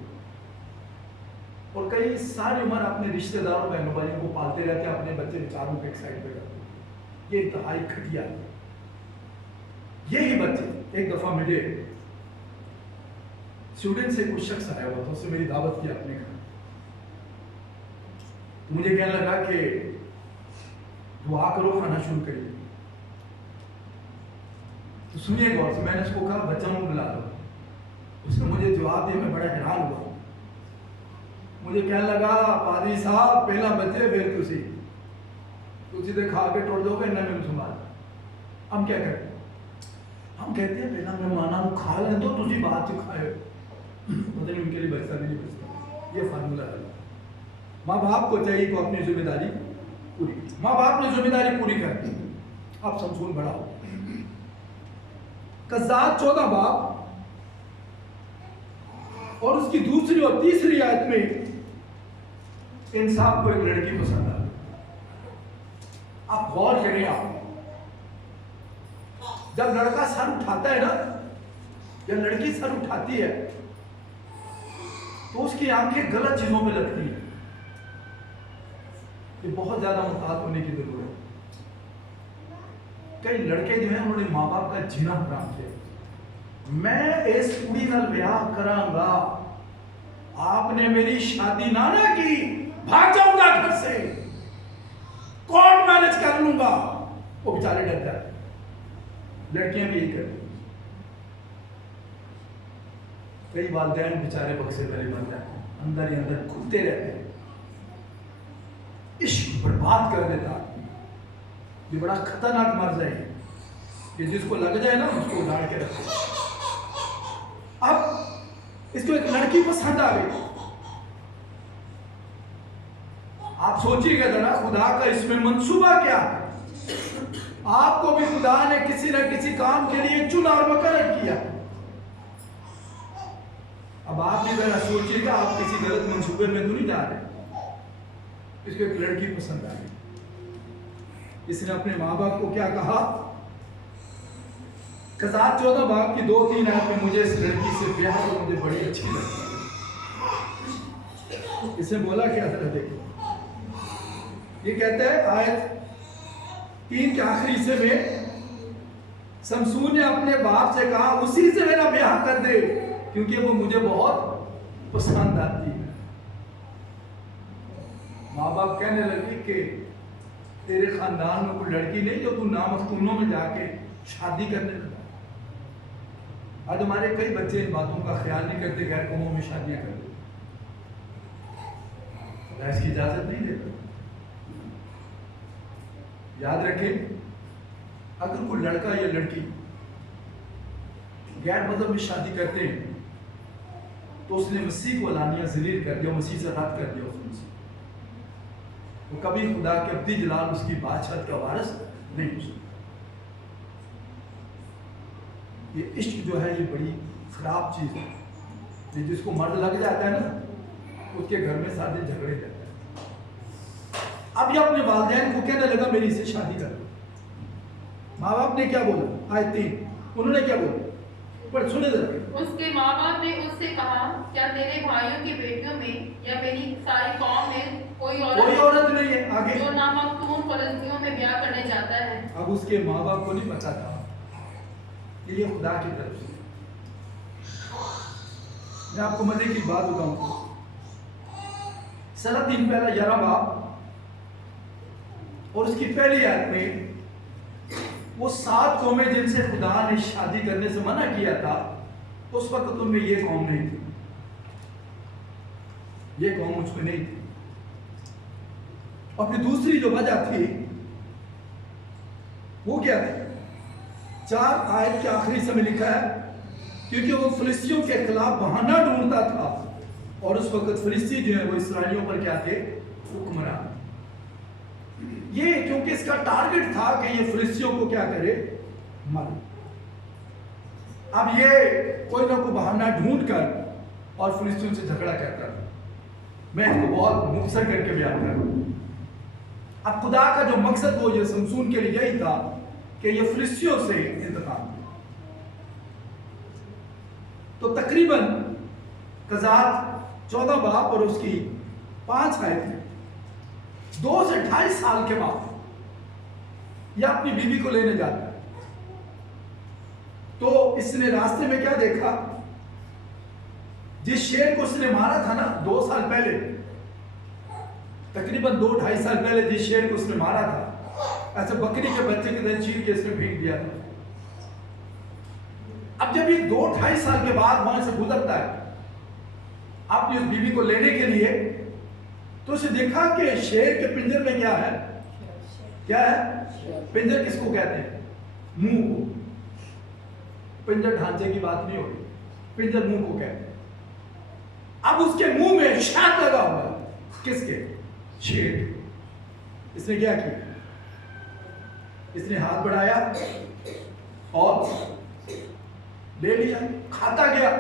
और कई सारी उम्र अपने रिश्तेदारों बहनों भाइयों को पालते रहते हैं, अपने बच्चे बेचारों को एक साइड पे करते हैं। ये इंतहाई घटिया है। यही बच्चे एक दफा मिले, स्वीडन से कुछ शख्स आया हुआ था, उससे मेरी दावत की अपने घर। मुझे कहने लगा कि दुआ करो, खाना शुरू करिए। तो सुनिए गौर से, मैंने उसको कहा बच्चों को बुला लो। उसने मुझे जवाब दिया, मैं बड़ा हैरान हुआ। मुझे कहने लगा, पादरी साहब पहला बच्चे फिर तुसी तो खा के टुट जाओगे, इन्हें मैं संभाल। हम क्या करते हैं? हम कहते हैं पहला मेहमाना को खा लें दो, तुसी बाद च खाए। पता नहीं उनके लिए बचता नहीं बचता। ये फार्मूला है। माँ बाप को चाहिए कि अपनी जिम्मेदारी पूरी। माँ बाप ने जिम्मेदारी पूरी कर दी, अब समसून बड़ा हो। कज़ात 14 बाब और उसकी दूसरी और तीसरी आयत में इंसान को एक लड़की पसंद आ गई। आप गौर करें, आप जब लड़का सर उठाता है ना, या लड़की सर उठाती है, तो उसकी आंखें गलत चीजों में लगती है। ये बहुत ज्यादा मुहतात होने की जरूरत है। कई लड़के जो हैं उन्होंने माँ बाप का जीना हराम किया। मैं इस कुड़ी नाल ब्याह करांगा, आपने मेरी शादी ना की, भाग जाऊंगा घर से, कोर्ट मैरिज कर लूंगा। वो बेचारे डर जाते। लड़कियां भी यही करती। कई वालिदैन बेचारे बक्से भरे बन जाते हैं, अंदर ही अंदर घुलते रहते हैं, इश्क बर्बाद कर देता। ये बड़ा खतरनाक मर्ज है कि जिसको लग जाए ना उसको उधार के रखे। अब इसको एक लड़की पसंद आ गई। आप सोचिएगा जरा, खुदा का इसमें मंसूबा क्या है? आपको भी खुदा ने किसी न किसी काम के लिए चुना और मुकर्रर किया। अब आप भी जरा सोचिएगा, आप किसी गलत मंसूबे में तो नहीं जा रहे। इसको एक लड़की पसंद आ गई। इसने अपने माँ बाप को क्या कहा? कज़ात 14 बाब की 2-3 आयत में मुझे इस लड़की से ब्याह हो, मुझे बड़ी अच्छी लगती है। इसने बोला क्या था? देखो, ये कहता है आयत 3 के आखिरी हिस्से में, शमसून ने अपने बाप से कहा उसी से मेरा ब्याह कर दे, क्योंकि वो मुझे बहुत पसंद आती है। माँ बाप कहने लगे कि तेरे खानदान में कोई लड़की नहीं जो तू नामख्तूनों में जाके शादी करने लगा। आज हमारे कई बच्चे इन बातों का ख्याल नहीं करते, गैर कौमों में शादियां करते। इसकी इजाजत नहीं देता। याद रखें, अगर कोई लड़का या लड़की गैर मजहब में शादी करते हैं तो उसने मसीह को अलानिया ज़लील कर दिया, मसीह से रद्द कर दिया। उसने वो कभी खुदा के अब्दी जलाल उसकी बादशाहत का वारिस नहीं हो सकता। ये इश्क जो है ये बड़ी खराब चीज है। ये जिसको मर्द लग जाता है ना, उसके घर में सारे झगड़े रहते हैं। अब ये अपने वालिदैन को कहने लगा मेरी इससे शादी कर दो। माँ बाप ने क्या बोला? आयत 3, उन्होंने क्या बोला? पर सुने जरा। उसके माँ बाप ने उससे कहा, क्या तेरे भाइयों की बेटियों में या मेरी सारी कौम में कोई औरत नहीं है आगे जो नामख्तून फलस्तियों में ब्याह करने जाता है? अब उसके माँ बाप को नहीं पता था कि ये खुदा की तरफ से। मैं आपको मजे की बात बताऊं। सरा 3 पहला 11 बाब और उसकी पहली आयत में वो 7 कौमें जिनसे खुदा ने शादी करने से मना किया था, उस वक्त उनमें ये कौम नहीं थी। یہ قوم مجھ میں نہیں تھی. اور پھر دوسری جو وجہ تھی وہ کیا تھی؟ 4 آیت کے آخری سے میں لکھا ہے کیونکہ وہ فلسطینیوں کے خلاف بہانہ ڈھونڈتا تھا اور اس وقت فلسطین جو ہے وہ اسرائیلیوں پر کیا تھے؟ حکمران. یہ کیونکہ اس کا ٹارگٹ تھا کہ یہ فلسطینیوں کو کیا کرے؟ مارے. اب یہ کوئی نہ کوئی بہانہ ڈھونڈ کر اور فلسطینیوں سے جھگڑا کرتا تھا. میں اس کو بہت مختصر کر کے بیان کر رہا ہوں. اب خدا کا جو مقصد وہ یہ سمسون کے لیے یہی تھا کہ یہ فلسطینیوں سے انتقام دے. تو تقریباً قضات 14 باب اور اس کی 5 آیتیں 2 سے 2.5 سال کے بعد یہ اپنی بیوی کو لینے جاتا ہے. تو اس نے راستے میں کیا دیکھا؟ جس شیر کو اس نے مارا تھا نا 2 سال پہلے، تقریباً 2-2.5 سال پہلے جس شیر کو اس نے مارا تھا، ایسے بکری کے بچے کے دل چیر کے اس نے پھینک دیا تھا. اب جب یہ 2-2.5 سال کے بعد وہاں سے گزرتا ہے اپنی اس بیوی کو لینے کے لیے، تو اسے دیکھا کہ شیر کے پنجر میں کیا ہے؟ کیا ہے؟ پنجر کس کو کہتے ہیں؟ منہ کو. پنجر ڈھانچے کی بات نہیں ہوتی، پنجر منہ کو کہتے ہیں. اب اس کے منہ میں شہد لگا ہوا ہے. کس کے؟ شیر. اس نے کیا کیا؟ اس نے ہاتھ بڑھایا اور لے لیا، کھاتا گیا،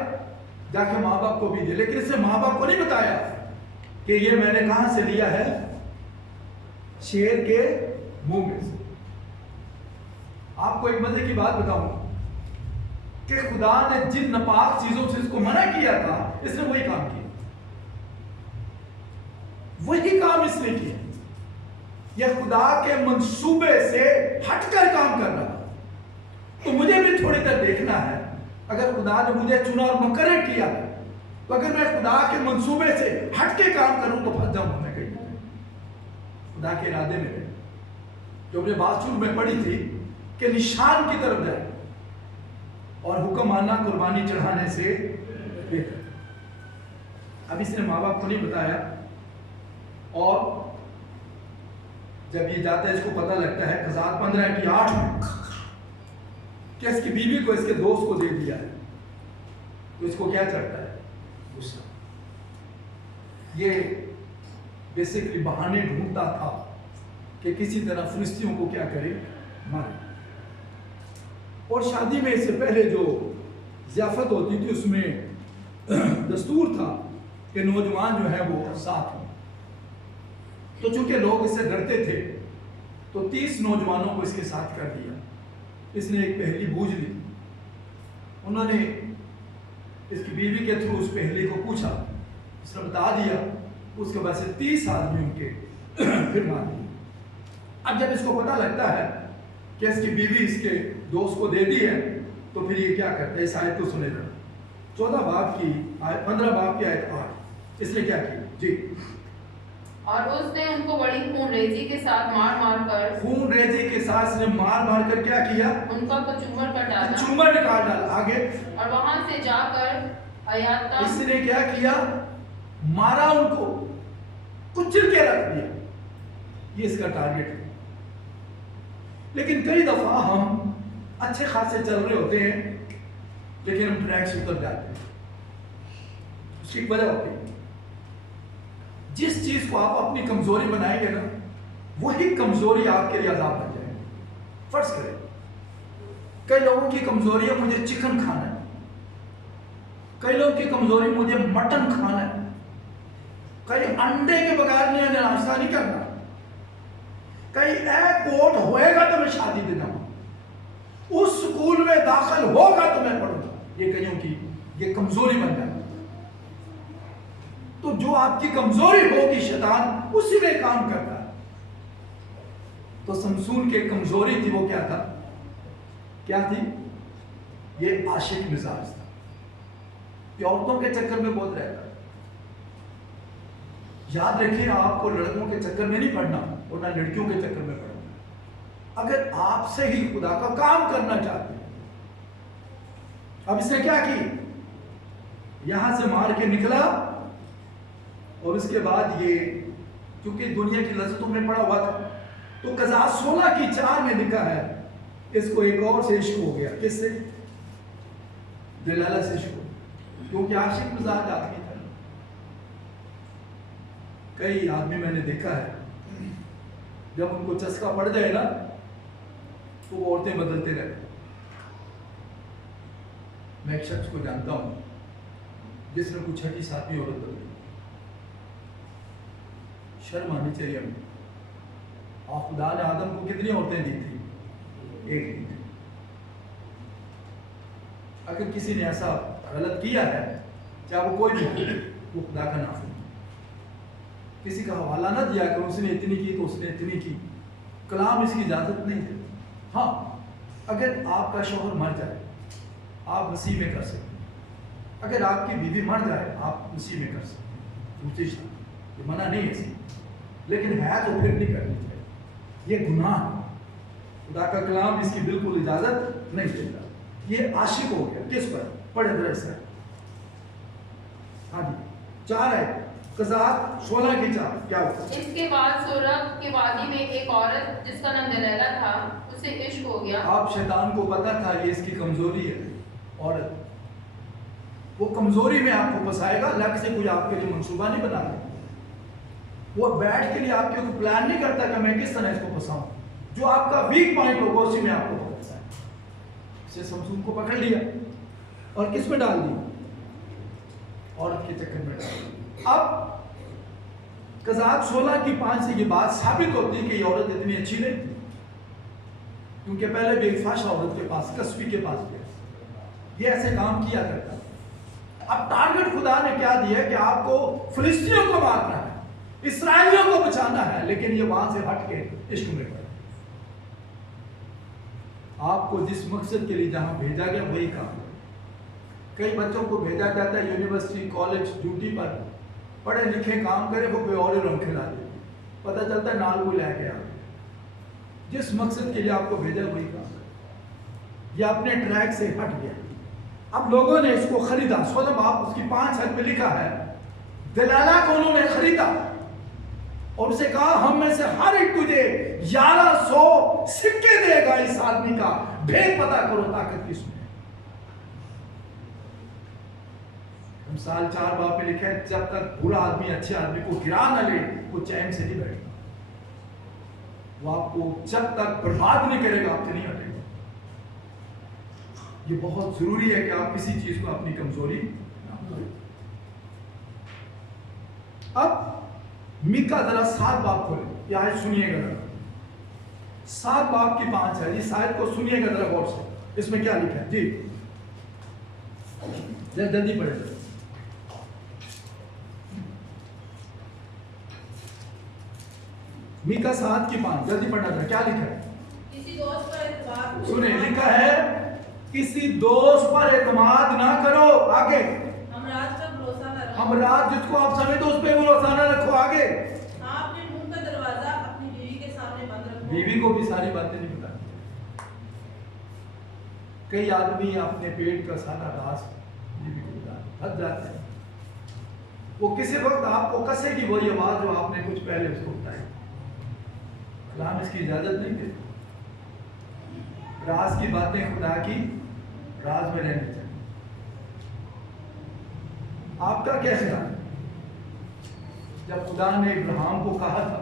جا کے ماں باپ کو بھی دے. لیکن اس نے ماں باپ کو نہیں بتایا کہ یہ میں نے کہاں سے لیا ہے؟ شیر کے منہ میں سے. آپ کو ایک مزے کی بات بتاؤں کہ خدا نے جن ناپاک چیزوں سے اس کو منع کیا تھا اس نے وہی کام کیا. وہی کام اس نے کیا. یہ خدا کے منصوبے سے ہٹ کر کام کر رہا. تو مجھے بھی تھوڑی دیر دیکھنا ہے. اگر خدا نے مجھے چنا اور مقرر کیا تو اگر میں خدا کے منصوبے سے ہٹ کے کام کروں تو پھنس جاؤں گا میں کہیں. خدا کے ارادے میں جو اپنے باتچیت میں پڑھی تھی کہ نشان کی طرف جائے اور حکم ماننا قربانی چڑھانے سے بہتر. اب اس نے ماں باپ کو نہیں بتایا اور جب یہ جاتا ہے اس کو پتہ لگتا ہے قضات 15 کی 8 میں کہ اس کی بیوی کو اس کے دوست کو دے دیا ہے تو اس کو کیا چڑھتا ہے؟ غصہ. یہ بیسیکلی بہانے ڈھونڈتا تھا کہ کسی طرح فلسطینیوں کو کیا کرے؟ مارے. اور شادی میں اس سے پہلے جو ضیافت ہوتی تھی اس میں دستور تھا کہ نوجوان جو ہے وہ ساتھ ہوں. تو چونکہ لوگ اس سے ڈرتے تھے تو 30 نوجوانوں کو اس کے ساتھ کر دیا. اس نے ایک پہلی بوجھ لی. انہوں نے اس کی بیوی کے تھرو اس پہلی کو پوچھا، اس نے بتا دیا. اس کے بعد سے 30 آدمی ان کے پھر مار دیے. اب جب اس کو پتہ لگتا ہے کہ اس کی بیوی اس کے دوست کو دے دی ہے تو پھر یہ کیا کرتا ہے؟ اس آیت کو سنے گا. 14 باب کی 15 باب کی آیت 8. اس نے کیا کیا؟ جی. اور اس نے ان کو بڑی خون ریزی کے ساتھ خون ریزی کے ساتھ اس نے مار کر کیا کیا؟ ان کا کچومر کر ڈالا. کچومر نکال ڈالا. آگے. اور وہاں سے جا کر حیاتا اس نے کیا کیا؟ مارا، ان کو کچل کے رکھ دیا. یہ اس کا ٹارگٹ ہے. لیکن کئی دفعہ ہم اچھے خاصے چل رہے ہوتے ہیں لیکن ہم ٹریک سے اتر جاتے ہیں. اس کی وجہ ہوتی ہے جس چیز کو آپ اپنی کمزوری بنائیں گے نا وہی کمزوری آپ کے لیے عذاب بن جائے گی. فرض کریں کئی لوگوں کی کمزوری ہے مجھے چکن کھانا ہے، کئی لوگوں کی کمزوری مجھے مٹن کھانا ہے، کئی انڈے کے بغیر نہیں ناشتہ نہیں کرنا، کئی ایک کوٹ ہوئے گا تو میں شادی دے جاؤں، اس سکول میں داخل ہوگا تو میں پڑھوں گا. یہ کئیوں کی یہ کمزوری بن جائے. تو جو آپ کی کمزوری ہوگی شیطان اسی میں کام کرتا ہے. تو سمسون کی کمزوری تھی وہ کیا تھا؟ کیا تھی؟ یہ عاشق مزاج تھا. یہ عورتوں کے چکر میں بہت رہتا ہے. یاد رکھیں آپ کو لڑکوں کے چکر میں نہیں پڑنا اور نہ لڑکیوں کے چکر میں پڑنا. اگر آپ سے ہی خدا کا کام کرنا چاہتے ہیں. اب اس نے کیا کی؟ یہاں سے مار کے نکلا اور اس کے بعد یہ چونکہ دنیا کی لذتوں میں پڑا ہوا تھا، تو قضاء 16:4 میں لکھا ہے اس کو ایک اور سے عشق ہو گیا. کس سے؟ دلالہ سے عشق ہو گیا، کیونکہ عاشق مزاج آدمی تھا. کئی آدمی میں نے دیکھا ہے جب ان کو چسکا پڑ جائے نا تو وہ عورتیں بدلتے رہتے. میں ایک شخص کو جانتا ہوں جس نے کچھ 6 7 عورت بدلی. شرم آنی چاہیے ہمیں. اور خدا نے آدم کو کتنی عورتیں دی تھی؟ ایک دی تھی. اگر کسی نے ایسا غلط کیا ہے چاہے وہ کوئی بھی ہو، وہ خدا کا نافرمان. کسی کا حوالہ نہ دیا کہ اس نے اتنی کی تو اس نے اتنی کی. کلام اس کی اجازت نہیں ہے. ہاں اگر آپ کا شوہر مر جائے آپ مسیح میں کر سکتے ہیں. اگر آپ کی بیوی مر جائے آپ مسیح میں کر سکتے ہیں. دوسری شادی یہ منع نہیں ہے، لیکن ہے تو پھر نہیں کرنی چاہیے. یہ گناہ ہے. خدا کا کلام اس کی بالکل اجازت نہیں دیتا. یہ عاشق ہو گیا. کس پر؟ پڑھے درس ہے. ہاں جی 4 ہے قضاء 16:4 کیا ہوا؟ اس کے بعد سورب کے وادی میں ایک عورت جس کا نام دلیلہ تھا اسے عشق ہو گیا. آپ شیطان کو پتا تھا یہ اس کی کمزوری ہے عورت. وہ کمزوری میں آپ کو پھنسائے گا. الگ سے کوئی آپ کے لیے منصوبہ نہیں بنا رہا. وہ بیٹھ کے لیے آپ کے کوئی پلان نہیں کرتا کہ میں کس طرح اس کو پھنساؤں. جو آپ کا ویک پوائنٹ ہوگا اسی میں آپ کو پھنسائے. اسے سمسون کو پکڑ لیا اور کس میں ڈال دیا؟ عورت کے چکر میں ڈال دیا. اب قضاء 16:5 سے یہ بات ثابت ہوتی ہے کہ یہ عورت اتنی اچھی نہیں تھی، کیونکہ پہلے بھی ایک فحشہ عورت کے پاس کسبی کے پاس گیا. یہ ایسے کام کیا کرتا. اب ٹارگٹ خدا نے کیا دیا کہ آپ کو فلسطینیوں کو مارنا ہے، اسرائیلیوں کو بچانا ہے، لیکن یہ وہاں سے ہٹ کے عشق میں پڑا. آپ کو جس مقصد کے لیے جہاں بھیجا گیا وہی کام. کئی بچوں کو بھیجا جاتا ہے یونیورسٹی کالج ڈیوٹی پر، پڑھے لکھے کام کرے، وہ کوئی اور ہی رنگ کھلا دے. پتہ چلتا ہے نال کو لے کے آ. جس مقصد کے لیے آپ کو بھیجا وہی کام کرے. یہ اپنے ٹریک سے ہٹ گیا. اب لوگوں نے اس کو خریدا. سورہ آپ اس کی 5 میں لکھا ہے دلالہ کو انہوں نے خریدا اور اسے کہا ہم میں سے ہر ایک تجھے 1100 سکے دے گا اس آدمی کا، بھید پتا کرو طاقت کس میں. مثال 4 باب میں لکھا ہے جب تک برا آدمی اچھے آدمی کو گرا نہ لے وہ چین سے نہیں بیٹھتا. وہ آپ کو جب تک برباد نہیں کرے گا آپ سے نہیں ہٹے گا. یہ بہت ضروری ہے کہ آپ کسی چیز کو اپنی کمزوری نہ کریں. اب میکا ذرا 7 باب کھولیں. یہ آیت سنیے گا ذرا. 7 باب کی 5 ہے. اس آیت کو سنیے گا ذرا غور سے. اس میں کیا لکھا ہے؟ جی جلدی پڑھیں. میکا 7 کی 5 جلدی پڑھنا تھا. کیا لکھا ہے؟ کسی دوست پر اعتماد سنیں لکھا ہے کسی دوست پر اعتماد نہ کرو. آگے ہمراز پر بھروسہ نہ رکھو. ہمراز جس کو آپ سمجھتے اس پہ بھروسہ نہ رکھو. آگے ہاں اپنے منہ کا دروازہ اپنی بیوی کے سامنے بند رکھو. بیوی کو بھی ساری باتیں نہیں بتانی. کئی آدمی اپنے پیٹ کا سارا راز بیوی کو بتا جاتے ہیں. وہ کسی وقت آپ کو کسے گی وہی آواز جو آپ نے کچھ پہلے اس کو بتائی. کلام اس کی اجازت نہیں دیتا. راز کی باتیں خدا کی راز میں رہنی چاہیے. آپ کا کیا خیال ہے؟ جب خدا نے ابراہیم کو کہا تھا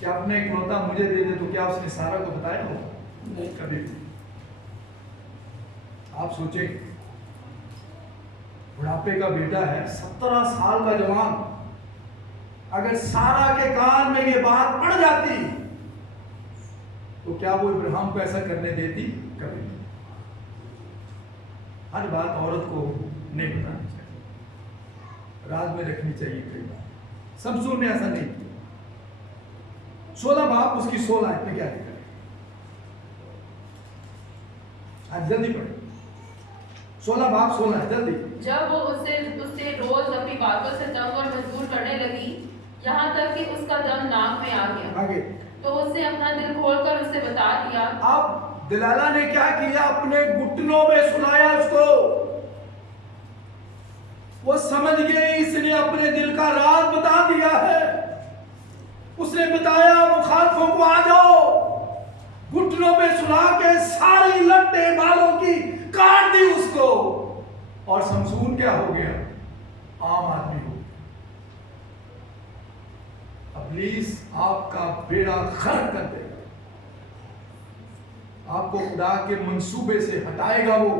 کہ اپنے اکلوتا مجھے دے دے تو کیا اس نے سارا کو بتایا ہوگا؟ نہیں کبھی بھی. آپ سوچیں بڑھاپے کا بیٹا ہے 17 سال کا جوان، اگر سارا کے کان میں یہ بات پڑ جاتی تو کیا وہ ابراہیم کو ایسا کرنے دیتی؟ کبھی نہیں. ہر بات عورت کو نہیں بتانی چاہیے، راز میں رکھنی چاہیے. کئی بات سمسون نے ایسا نہیں کیا. 16 باب اس کی 16 آیت میں کیا لکھا ہے؟ آج جلدی پڑھیں. 16 باب 16 جلدی. جب وہ اسے روز اپنی باتوں سے تنگ اور مجبور کرنے لگی یہاں تک کہ اس کا دم ناک میں آ گیا، آگے تو اس نے اپنا دل کھول کر اسے بتا دیا. اب دلالہ نے کیا کیا؟ اپنے گھٹنوں میں سنایا اس کو. वो समझ गए इसने अपने दिल का राज बता दिया है। उसने बताया मुखालफों को आ जाओ, घुटनों पे सुला के सारी लट्टे बालों की काट दी उसको, और शमशून क्या हो गया? आम आदमी हो। इब्लीस आपका बेड़ा गर्क कर देगा, आपको खुदा के मंसूबे से हटाएगा। वो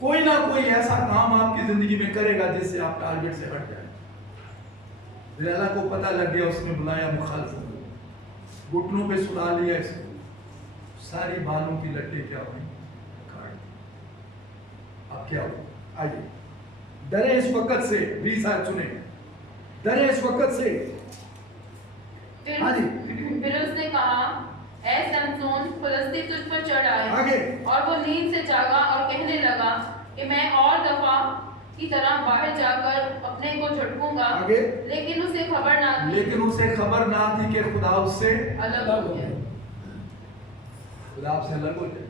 कोई ना कोई ऐसा काम आपकी जिंदगी में करेगा जिससे आप टारगेट से हट जाए। दिलाला को पता लग गया, उसने बुलाया मुखालिफ, घुटनों पे सुला लिया इसको, सारी बालों की लट्टे क्या हुई? काट दी। अब क्या हुआ? आइए डरे इस वक्त से, 20 आयत सुने, डरे इस वक्त से। फिर उसने कहा, ऐ शमशून, फिलिस्ती तुझ पर चढ़ आए। आगे। और वो नींद से जागा और कहने लगा कि मैं और दफा की तरह बाहर जाकर अपने को झटकूंगा। आगे। लेकिन उसे खबर ना थी। लेकिन उसे खबर ना थी कि खुदा उससे अलग हो गया। खुदा आपसे अलग हो जाए।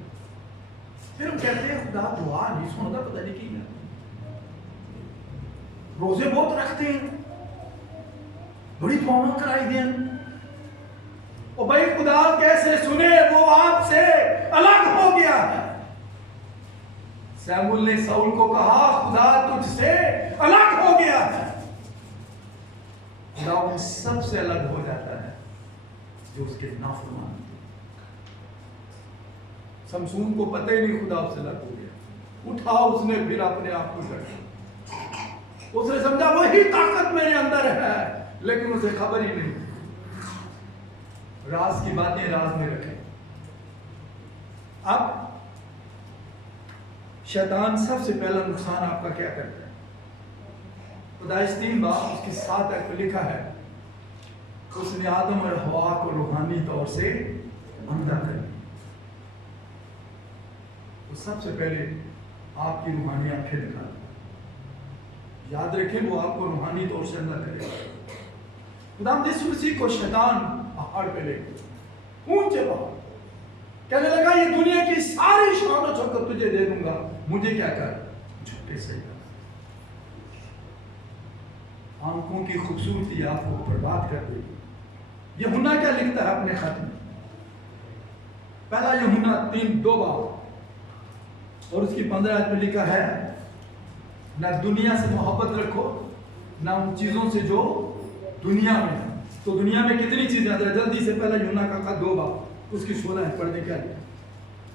फिर हम कहते हैं खुदा दुआ नहीं सुनता, पता नहीं की रोजे बहुत रखते हैं, बड़ी दुआएं कराई दें, और भाई खुदा कैसे सुने? वो आपसे अलग हो गया है। सैमुअल ने शाऊल को कहा खुदा तुझसे अलग हो गया है। खुदा उन सबसे अलग हो जाता है जो उसके नाफरमान। शमशून को पता ही नहीं खुदा उससे अलग हो गया। उठा उसने फिर अपने आप को लड़ा, उसने समझा वही ताकत मेरे अंदर है, लेकिन उसे खबर ही नहीं। राज की बातें राज में रखें। अब शैतान सबसे पहला नुकसान आपका क्या करता है? पैदाइश 3 बाब उसकी 7 आयत में लिखा है, उसने आदम और हवा को रूहानी तौर से अंधा कर दिया। वो सबसे पहले आपकी रूहानी आंखें निकाल, याद रखें वो आपको रूहानी तौर से अंधा करेगा। खुदावंद यीशु मसीह को शैतान पहाड़ पे ले गया, ऊंचे पहाड़, कहने लगा ये दुनिया की सारी शान और शौकत तुझे दे दूंगा, मुझे क्या कर? झूठे से कर। आंखों की खूबसूरती आपको बर्बाद कर देगी। यूहन्ना क्या लिखता है अपने खत में? पहला यूहन्ना 3:2 और उसकी 15 आयत में लिखा है, ना दुनिया से मोहब्बत रखो, ना उन चीजों से जो दुनिया में है। तो दुनिया में कितनी चीजें हैं? जल्दी से पहला यूहन्ना का खत 2 उसकी 16 आयत पढ़ने क्या लिखा?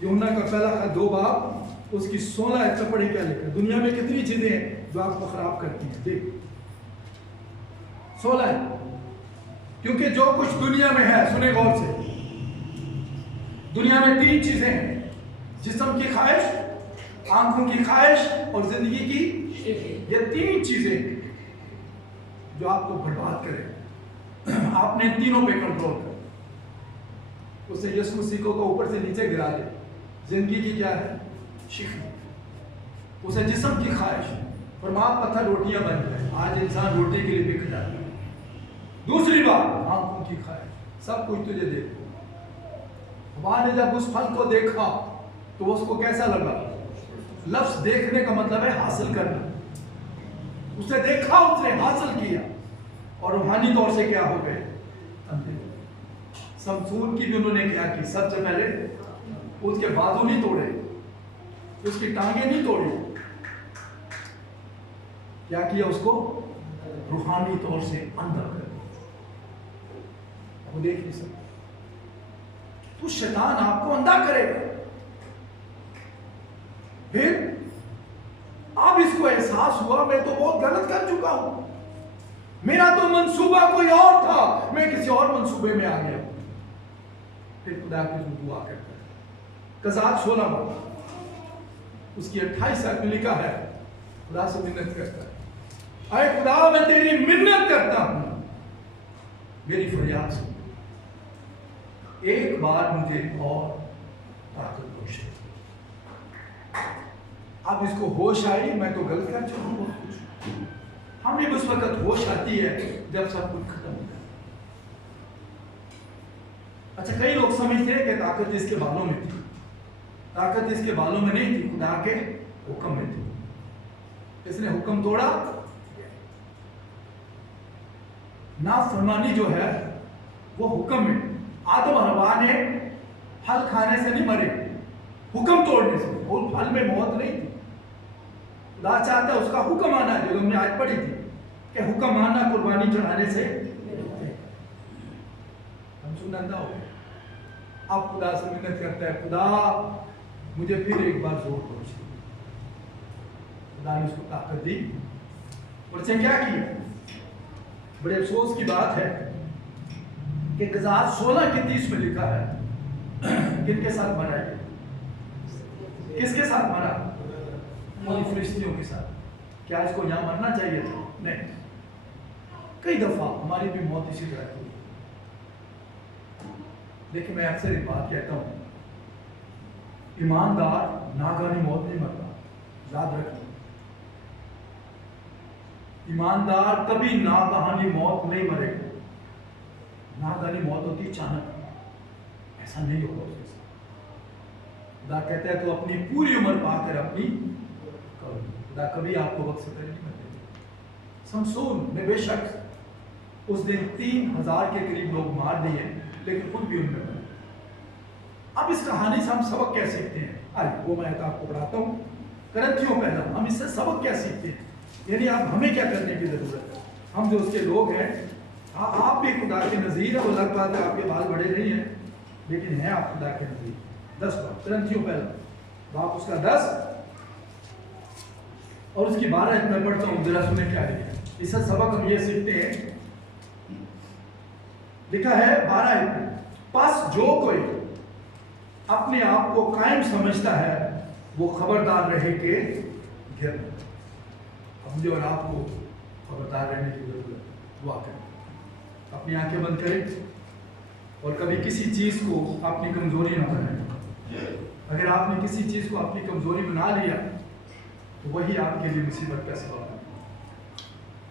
यूहन्ना का पहला खत 2 उसकी 16 आयत में पढ़े क्या लिखा? दुनिया में कितनी चीजें हैं जो आपको खराब करती हैं? देख 16 आयत, क्योंकि जो कुछ दुनिया में है, सुने गौर से, दुनिया में 3 चीजें हैं, जिस्म की ख्वाहिश, आंखों की ख्वाहिश और जिंदगी की। ये 3 चीजें जो आपको बर्बाद करें। आपने तीनों पे कंट्रोल कर, उसे यीशु मसीह को ऊपर से नीचे गिरा दे। जिंदगी की क्या है? शिकन। उसे जिस्म की ख्वाहिश, और मां पत्थर रोटियां बन गए, आज इंसान रोटी के लिए बिक जाता है। दूसरी बात आंखों की ख्वाहिश, सब कुछ तुझे दे दो। हवा ने जब उस फल को देखा तो उसको कैसा लगा? लफ्ज देखने का मतलब है हासिल करना। उसने देखा, उसने हासिल किया, और रूहानी तौर से क्या हो गए? अंधे। शमशून की भी उन्होंने क्या की? सबसे पहले उसके बाजू नहीं तोड़े, उसकी टांगे नहीं तोड़ी, क्या किया? उसको रूहानी तौर से अंधा कर दिया। वो देख नहीं सकता। तो शैतान आपको अंधा करेगा। फिर अब इसको एहसास हुआ मैं तो बहुत गलत कर चुका हूं, मेरा तो मंसूबा कोई और था, मैं किसी और मंसूबे में आ गया। फिर खुदा की दुआ करता है। कज़ात 16 उसकी 28 आयत में लिखा है, खुदा से मिन्नत करता है, अरे खुदा मैं तेरी मिन्नत करता हूं, मेरी फरियाद सुन, एक बार मुझे और ताकत बख्श। अब इसको होश आई, मैं तो गलत कर चुका हूं। हमें उस वक्त होश आती है जब सब कुछ खत्म हो जाए। अच्छा, कई लोग समझते हैं कि ताकत इसके बालों में थी। ताकत इसके बालों में नहीं थी, खुदा के हुक्म में थी। इसने हुक्म तोड़ा। नाफरमानी जो है वो हुक्म में, आदम और हवा ने फल खाने से नहीं मरे, हुक्म तोड़ने से। और फल में मौत नहीं थी। खुदा चाहता है उसका हुक्म आना, जो हमने आज पढ़ी थी कि हुक्म आना कुर्बानी चढ़ाने से। हम सुनंदा हो गए। अब खुदा से मिन्नत करता है, खुदा मुझे फिर एक बार जोर पहुंच। खुदा ने उसको ताकत दी और उसने क्या किया? बड़े अफसोस की बात है कि गज़ात 16:30 में लिखा है, किनके साथ मरा है? किसके साथ मरा? उन फिलिस्तीनियों के साथ। क्या इसको यहाँ मरना चाहिए था? नहीं। कई दफा हमारी भी मौत इसी तरह हुई। लेकिन मैं अक्सर एक बात कहता हूँ, ईमानदार नागानी मौत नहीं मरता। याद रखना, ईमानदार कभी नागानी मौत नहीं मरेगा। नागानी मौत होती अचानक, ऐसा नहीं होगा उसके साथ। खुदा कहता है तो अपनी पूरी उम्र पाकर अपनी करो। खुदा कभी आपको वक्त से पहले नहीं मरेगा। शमसून ने बेशक उस दिन 3000 के करीब लोग मार दिए, लेकिन खुद भी उनमें मरे। अब इस कहानी से हम सबक क्या सीखते हैं? आज वो मैं आपको पढ़ाता हूँ, करंथियों पहला। हम इससे सबक क्या सीखते हैं? यानी आप हमें क्या करने की जरूरत है? हम जो उसके लोग हैं, आप भी खुदा के नज़ीर है। वो अलग बात है आपके बाल बड़े नहीं हैं, लेकिन हैं आप खुदा के नज़ीर। 10 बात करंथियों पहला बाप उसका 10 और उसकी 12 मैं पढ़ता हूँ, जरा सुने क्या लिखा। इससे सबक हम ये सीखते हैं, लिखा है 12 पास जो कोई अपने आप को कायम समझता है वो खबरदार रहे के गिर। हम जो और आपको खबरदार रहने की जरूरत दुआ करें। अपनी आंखें बंद करें और कभी किसी चीज को अपनी कमजोरी ना बनाएं। अगर आपने किसी चीज को अपनी कमजोरी बना लिया तो वही आपके लिए मुसीबत का सबब है।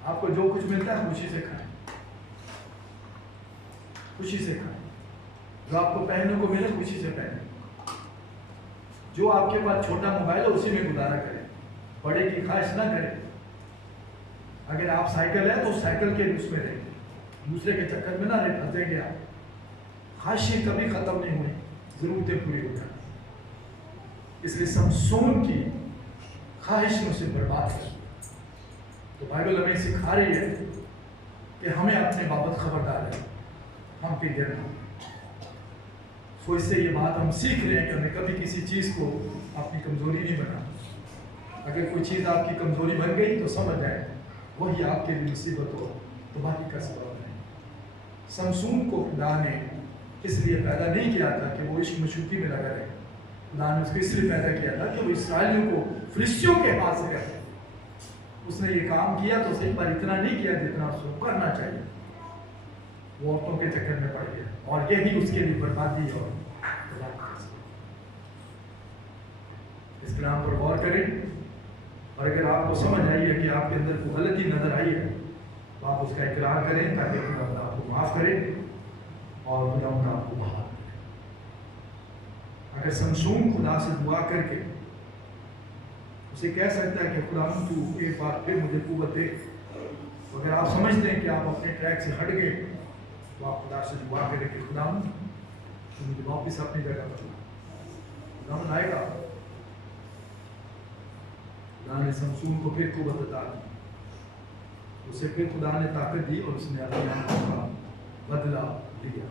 आपको जो कुछ मिलता है खुशी से खाएं, खुशी से खाएं। जो आपको पहनने को मिले खुशी से पहने। जो आपके पास छोटा मोबाइल है उसी में गुजारा करें, बड़े की ख्वाहिश ना करें। अगर आप साइकिल है तो साइकिल के उसमें रहें, दूसरे के चक्कर में ना रहे, फंसेंगे आप। ख्वाहिशें कभी खत्म नहीं हुई, जरूरतें पूरी हो जाती। इसलिए शमसून की ख्वाहिश में उसे बर्बाद कर। तो बाइबल हमें सिखा रही है कि हमें अपने बाबत खबरदार है, हम पे गिरना। सो इससे ये बात हम सीख रहे हैं कि हमें कभी किसी चीज़ को अपनी कमजोरी नहीं बनाना। अगर कोई चीज़ आपकी कमजोरी बन गई तो समझ जाए वही आपके लिए मुसीबत हो, तो बाकी का सबब नहीं। शमसून को खुदा ने इसलिए पैदा नहीं किया था कि वो इश्क मशूकी में लगा रहे। खुदा ने उसको इसलिए पैदा किया था कि वो इसराइलियों को फिलिस्तियों के हाथ से करे। उसने ये काम किया तो सिर्फ पर इतना नहीं किया जितना उसको करना चाहिए। वो औरतों के चक्कर में पड़ गया और यही उसके लिए बर्बादी और इस नाम पर गौर करें। और अगर आपको समझ आई है कि आपके अंदर कोई गलती नजर आई है तो आप उसका इकरार करें ताकि खुदा आपको माफ करे और खुदा आपको बहाल करे। अगर शमसून खुदा से दुआ करके उसे कह सकता है कि खुदा तू एक बार फिर मुझे कुव्वत दे। अगर आप समझते हैं कि आप अपने ट्रैक से हट गए तो आप खुदा से दुआ करें कि खुदा तो मुझे वापस अपनी जगह पर खुदा आएगा। खुदा ने शमसून को फिर कुव्वत अता दी, उसे फिर खुदा ने ताकत दी और उसने अपने आप का बदला लिया।